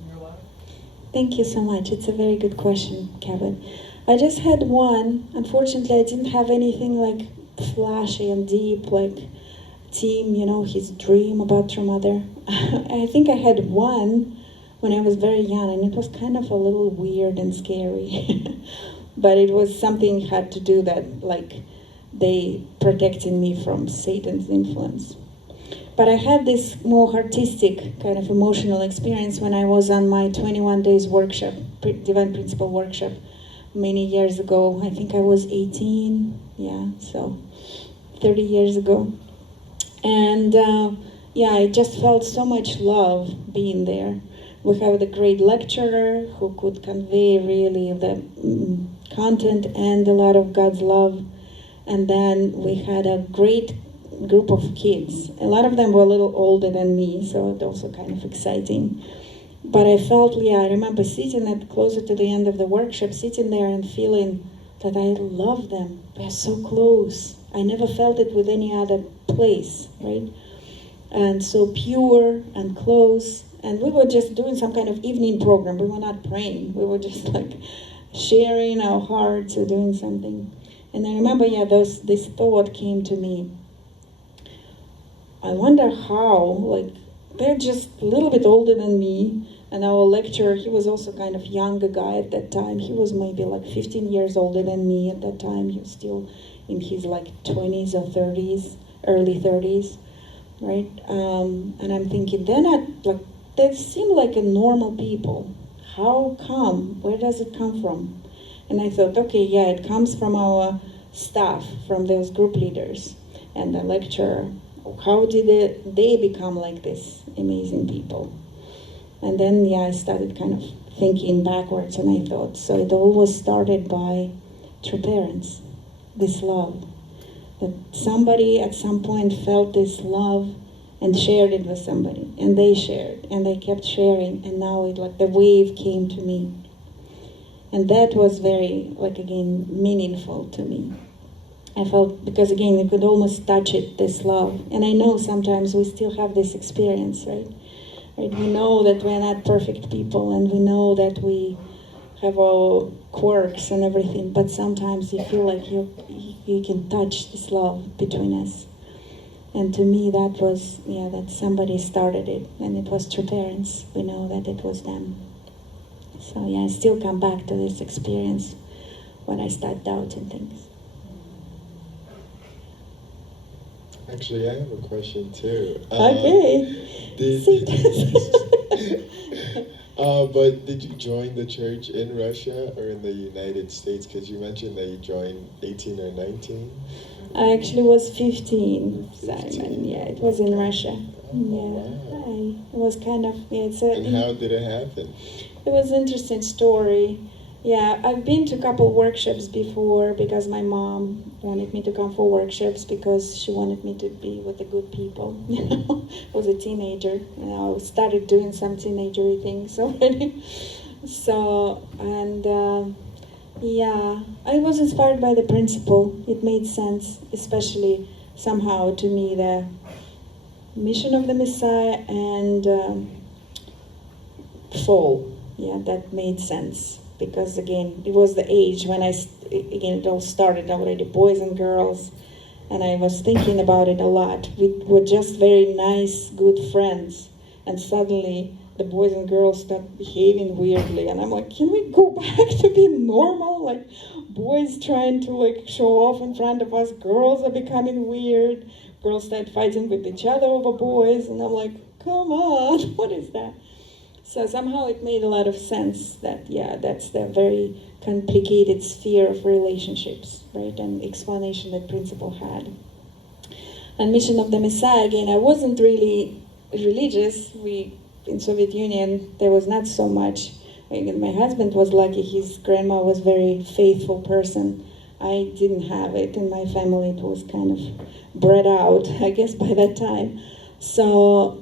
in your life. Thank you so much. It's a very good question, Kevin. I just had one. Unfortunately, I didn't have anything like flashy and deep, like Tim, his dream about your mother. I think I had one when I was very young, and it was kind of a little weird and scary. But it was something had to do that, like, they protected me from Satan's influence. But I had this more artistic kind of emotional experience when I was on my 21 days workshop, Divine Principle workshop, many years ago. I think I was 18, so 30 years ago. And I just felt so much love being there. We have the great lecturer who could convey really the content and a lot of God's love. And then we had a great group of kids. A lot of them were a little older than me, so it also kind of exciting. But I felt, I remember sitting at closer to the end of the workshop, sitting there and feeling that I love them. We're so close. I never felt it with any other place, right? And so pure and close. And we were just doing some kind of evening program. We were not praying. We were just like sharing our hearts or doing something. And I remember, this thought came to me. I wonder how, they're just a little bit older than me. And our lecturer, he was also kind of younger guy at that time. He was maybe 15 years older than me at that time. He was still in his 20s or 30s, early 30s, right? And I'm thinking, they're not, they seem like a normal people. How come? Where does it come from? And I thought, okay, it comes from our staff, from those group leaders and the lecturer. How did they become like this amazing people? And then, I started kind of thinking backwards, and I thought, so it all was started by true parents, this love. That somebody at some point felt this love and shared it with somebody, and they shared, and they kept sharing, and now the wave came to me. And that was very, again, meaningful to me. I felt, because again, you could almost touch it, this love. And I know sometimes we still have this experience, right? We know that we're not perfect people, and we know that we have our quirks and everything, but sometimes you feel like you can touch this love between us. And to me, that was, that somebody started it, and it was true parents. We know that it was them. So I still come back to this experience when I start doubting things. Actually, I have a question too. Okay. But did you join the church in Russia or in the United States? Because you mentioned that you joined 18 or 19. I actually was 15, 15. Simon. It was in Russia. Wow. It was kind of, And how did it happen? It was an interesting story. I've been to a couple workshops before because my mom wanted me to come for workshops because she wanted me to be with the good people. I was a teenager, and I started doing some teenagery things already. So, and I was inspired by the principle. It made sense, especially somehow to me, the mission of the Messiah and fall. That made sense. Because again, it was the age when it all started already, boys and girls, and I was thinking about it a lot. We were just very nice, good friends, and suddenly the boys and girls start behaving weirdly, and I'm like, can we go back to being normal? Boys trying to show off in front of us, girls are becoming weird, girls start fighting with each other over boys, and I'm like, come on, what is that? So somehow it made a lot of sense that, that's the very complicated sphere of relationships, right? And explanation that principle had. And mission of the Messiah, again, I wasn't really religious. In Soviet Union, there was not so much. My husband was lucky. His grandma was a very faithful person. I didn't have it. In my family, it was kind of bred out, I guess, by that time. So,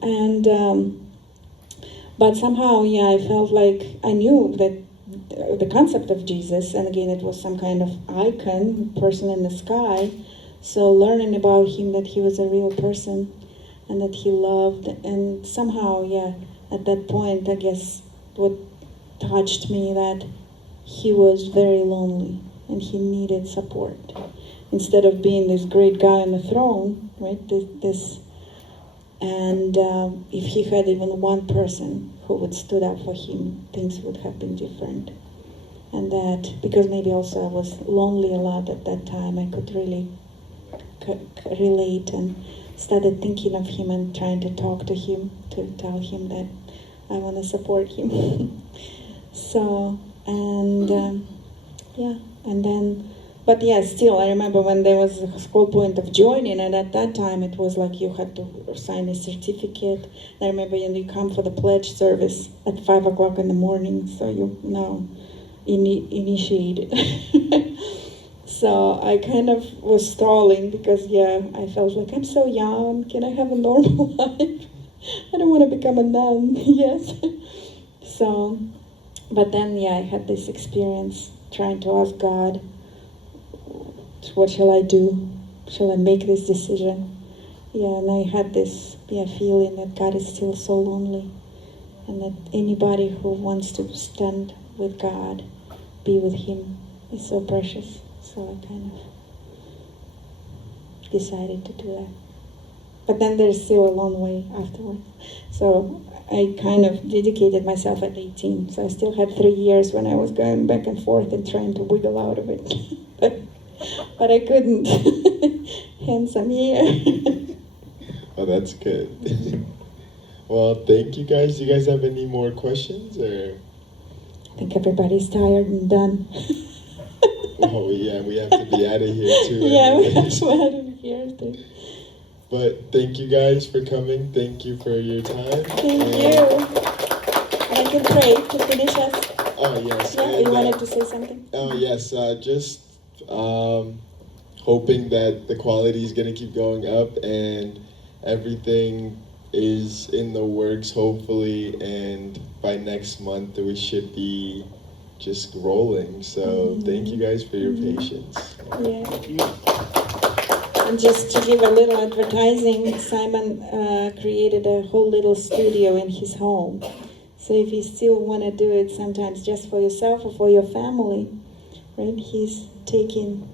but somehow, I felt like I knew that the concept of Jesus, and again, it was some kind of icon, person in the sky. So learning about him, that he was a real person, and that he loved, and somehow, at that point, I guess, what touched me, that he was very lonely, and he needed support. Instead of being this great guy on the throne, right, if he had even one person who would stood up for him, things would have been different. And that, because maybe also I was lonely a lot at that time, I could really relate and started thinking of him and trying to talk to him, to tell him that I want to support him. So, but still, I remember when there was a whole point of joining, and at that time it was like you had to sign a certificate. And I remember you come for the pledge service at 5 o'clock in the morning, so you now initiated. So I kind of was stalling because, yeah, I felt like I'm so young. Can I have a normal life? I don't want to become a nun yet. So, but then, yeah, I had this experience trying to ask God, what shall I do? Shall I make this decision? Yeah, and I had this feeling that God is still so lonely, and that anybody who wants to stand with God, be with Him, is so precious. So I kind of decided to do that. But then there's still a long way afterwards. So I kind of dedicated myself at 18. So I still had 3 years when I was going back and forth and trying to wiggle out of it. but I couldn't. Hence I'm here. Oh, that's good. Well, thank you guys. Do you guys have any more questions, or? I think everybody's tired and done. Oh yeah, we have to be out of here too. Yeah, we have anyways. to out of here too. But thank you guys for coming. Thank you for your time. Thank And- you. And I can pray to finish us. Oh yes. Yeah, and, you wanted to say something? Oh yes. Just hoping that the quality is gonna keep going up and everything is in the works. Hopefully, and by next month we should be just rolling. So thank you guys for your patience. Yeah. And just to give a little advertising, Simon created a whole little studio in his home. So if you still want to do it sometimes just for yourself or for your family, right? He's taking.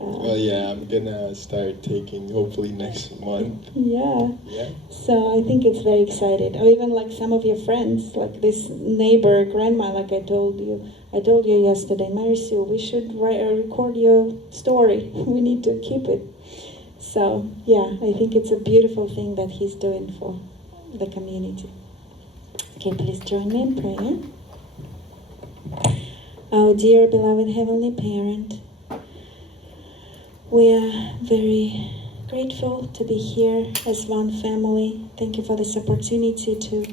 Well, yeah, I'm gonna start taking hopefully next month. Yeah. Yeah. So I think it's very excited. Or even like some of your friends, like this neighbor grandma, like I told you yesterday, Mary Sue, we should record your story. We need to keep it. So yeah, I think it's a beautiful thing that he's doing for the community. Okay, please join me in prayer. Our dear beloved Heavenly Parent, we are very grateful to be here as one family. Thank you for this opportunity to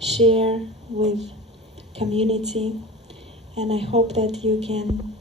share with community. And I hope that you can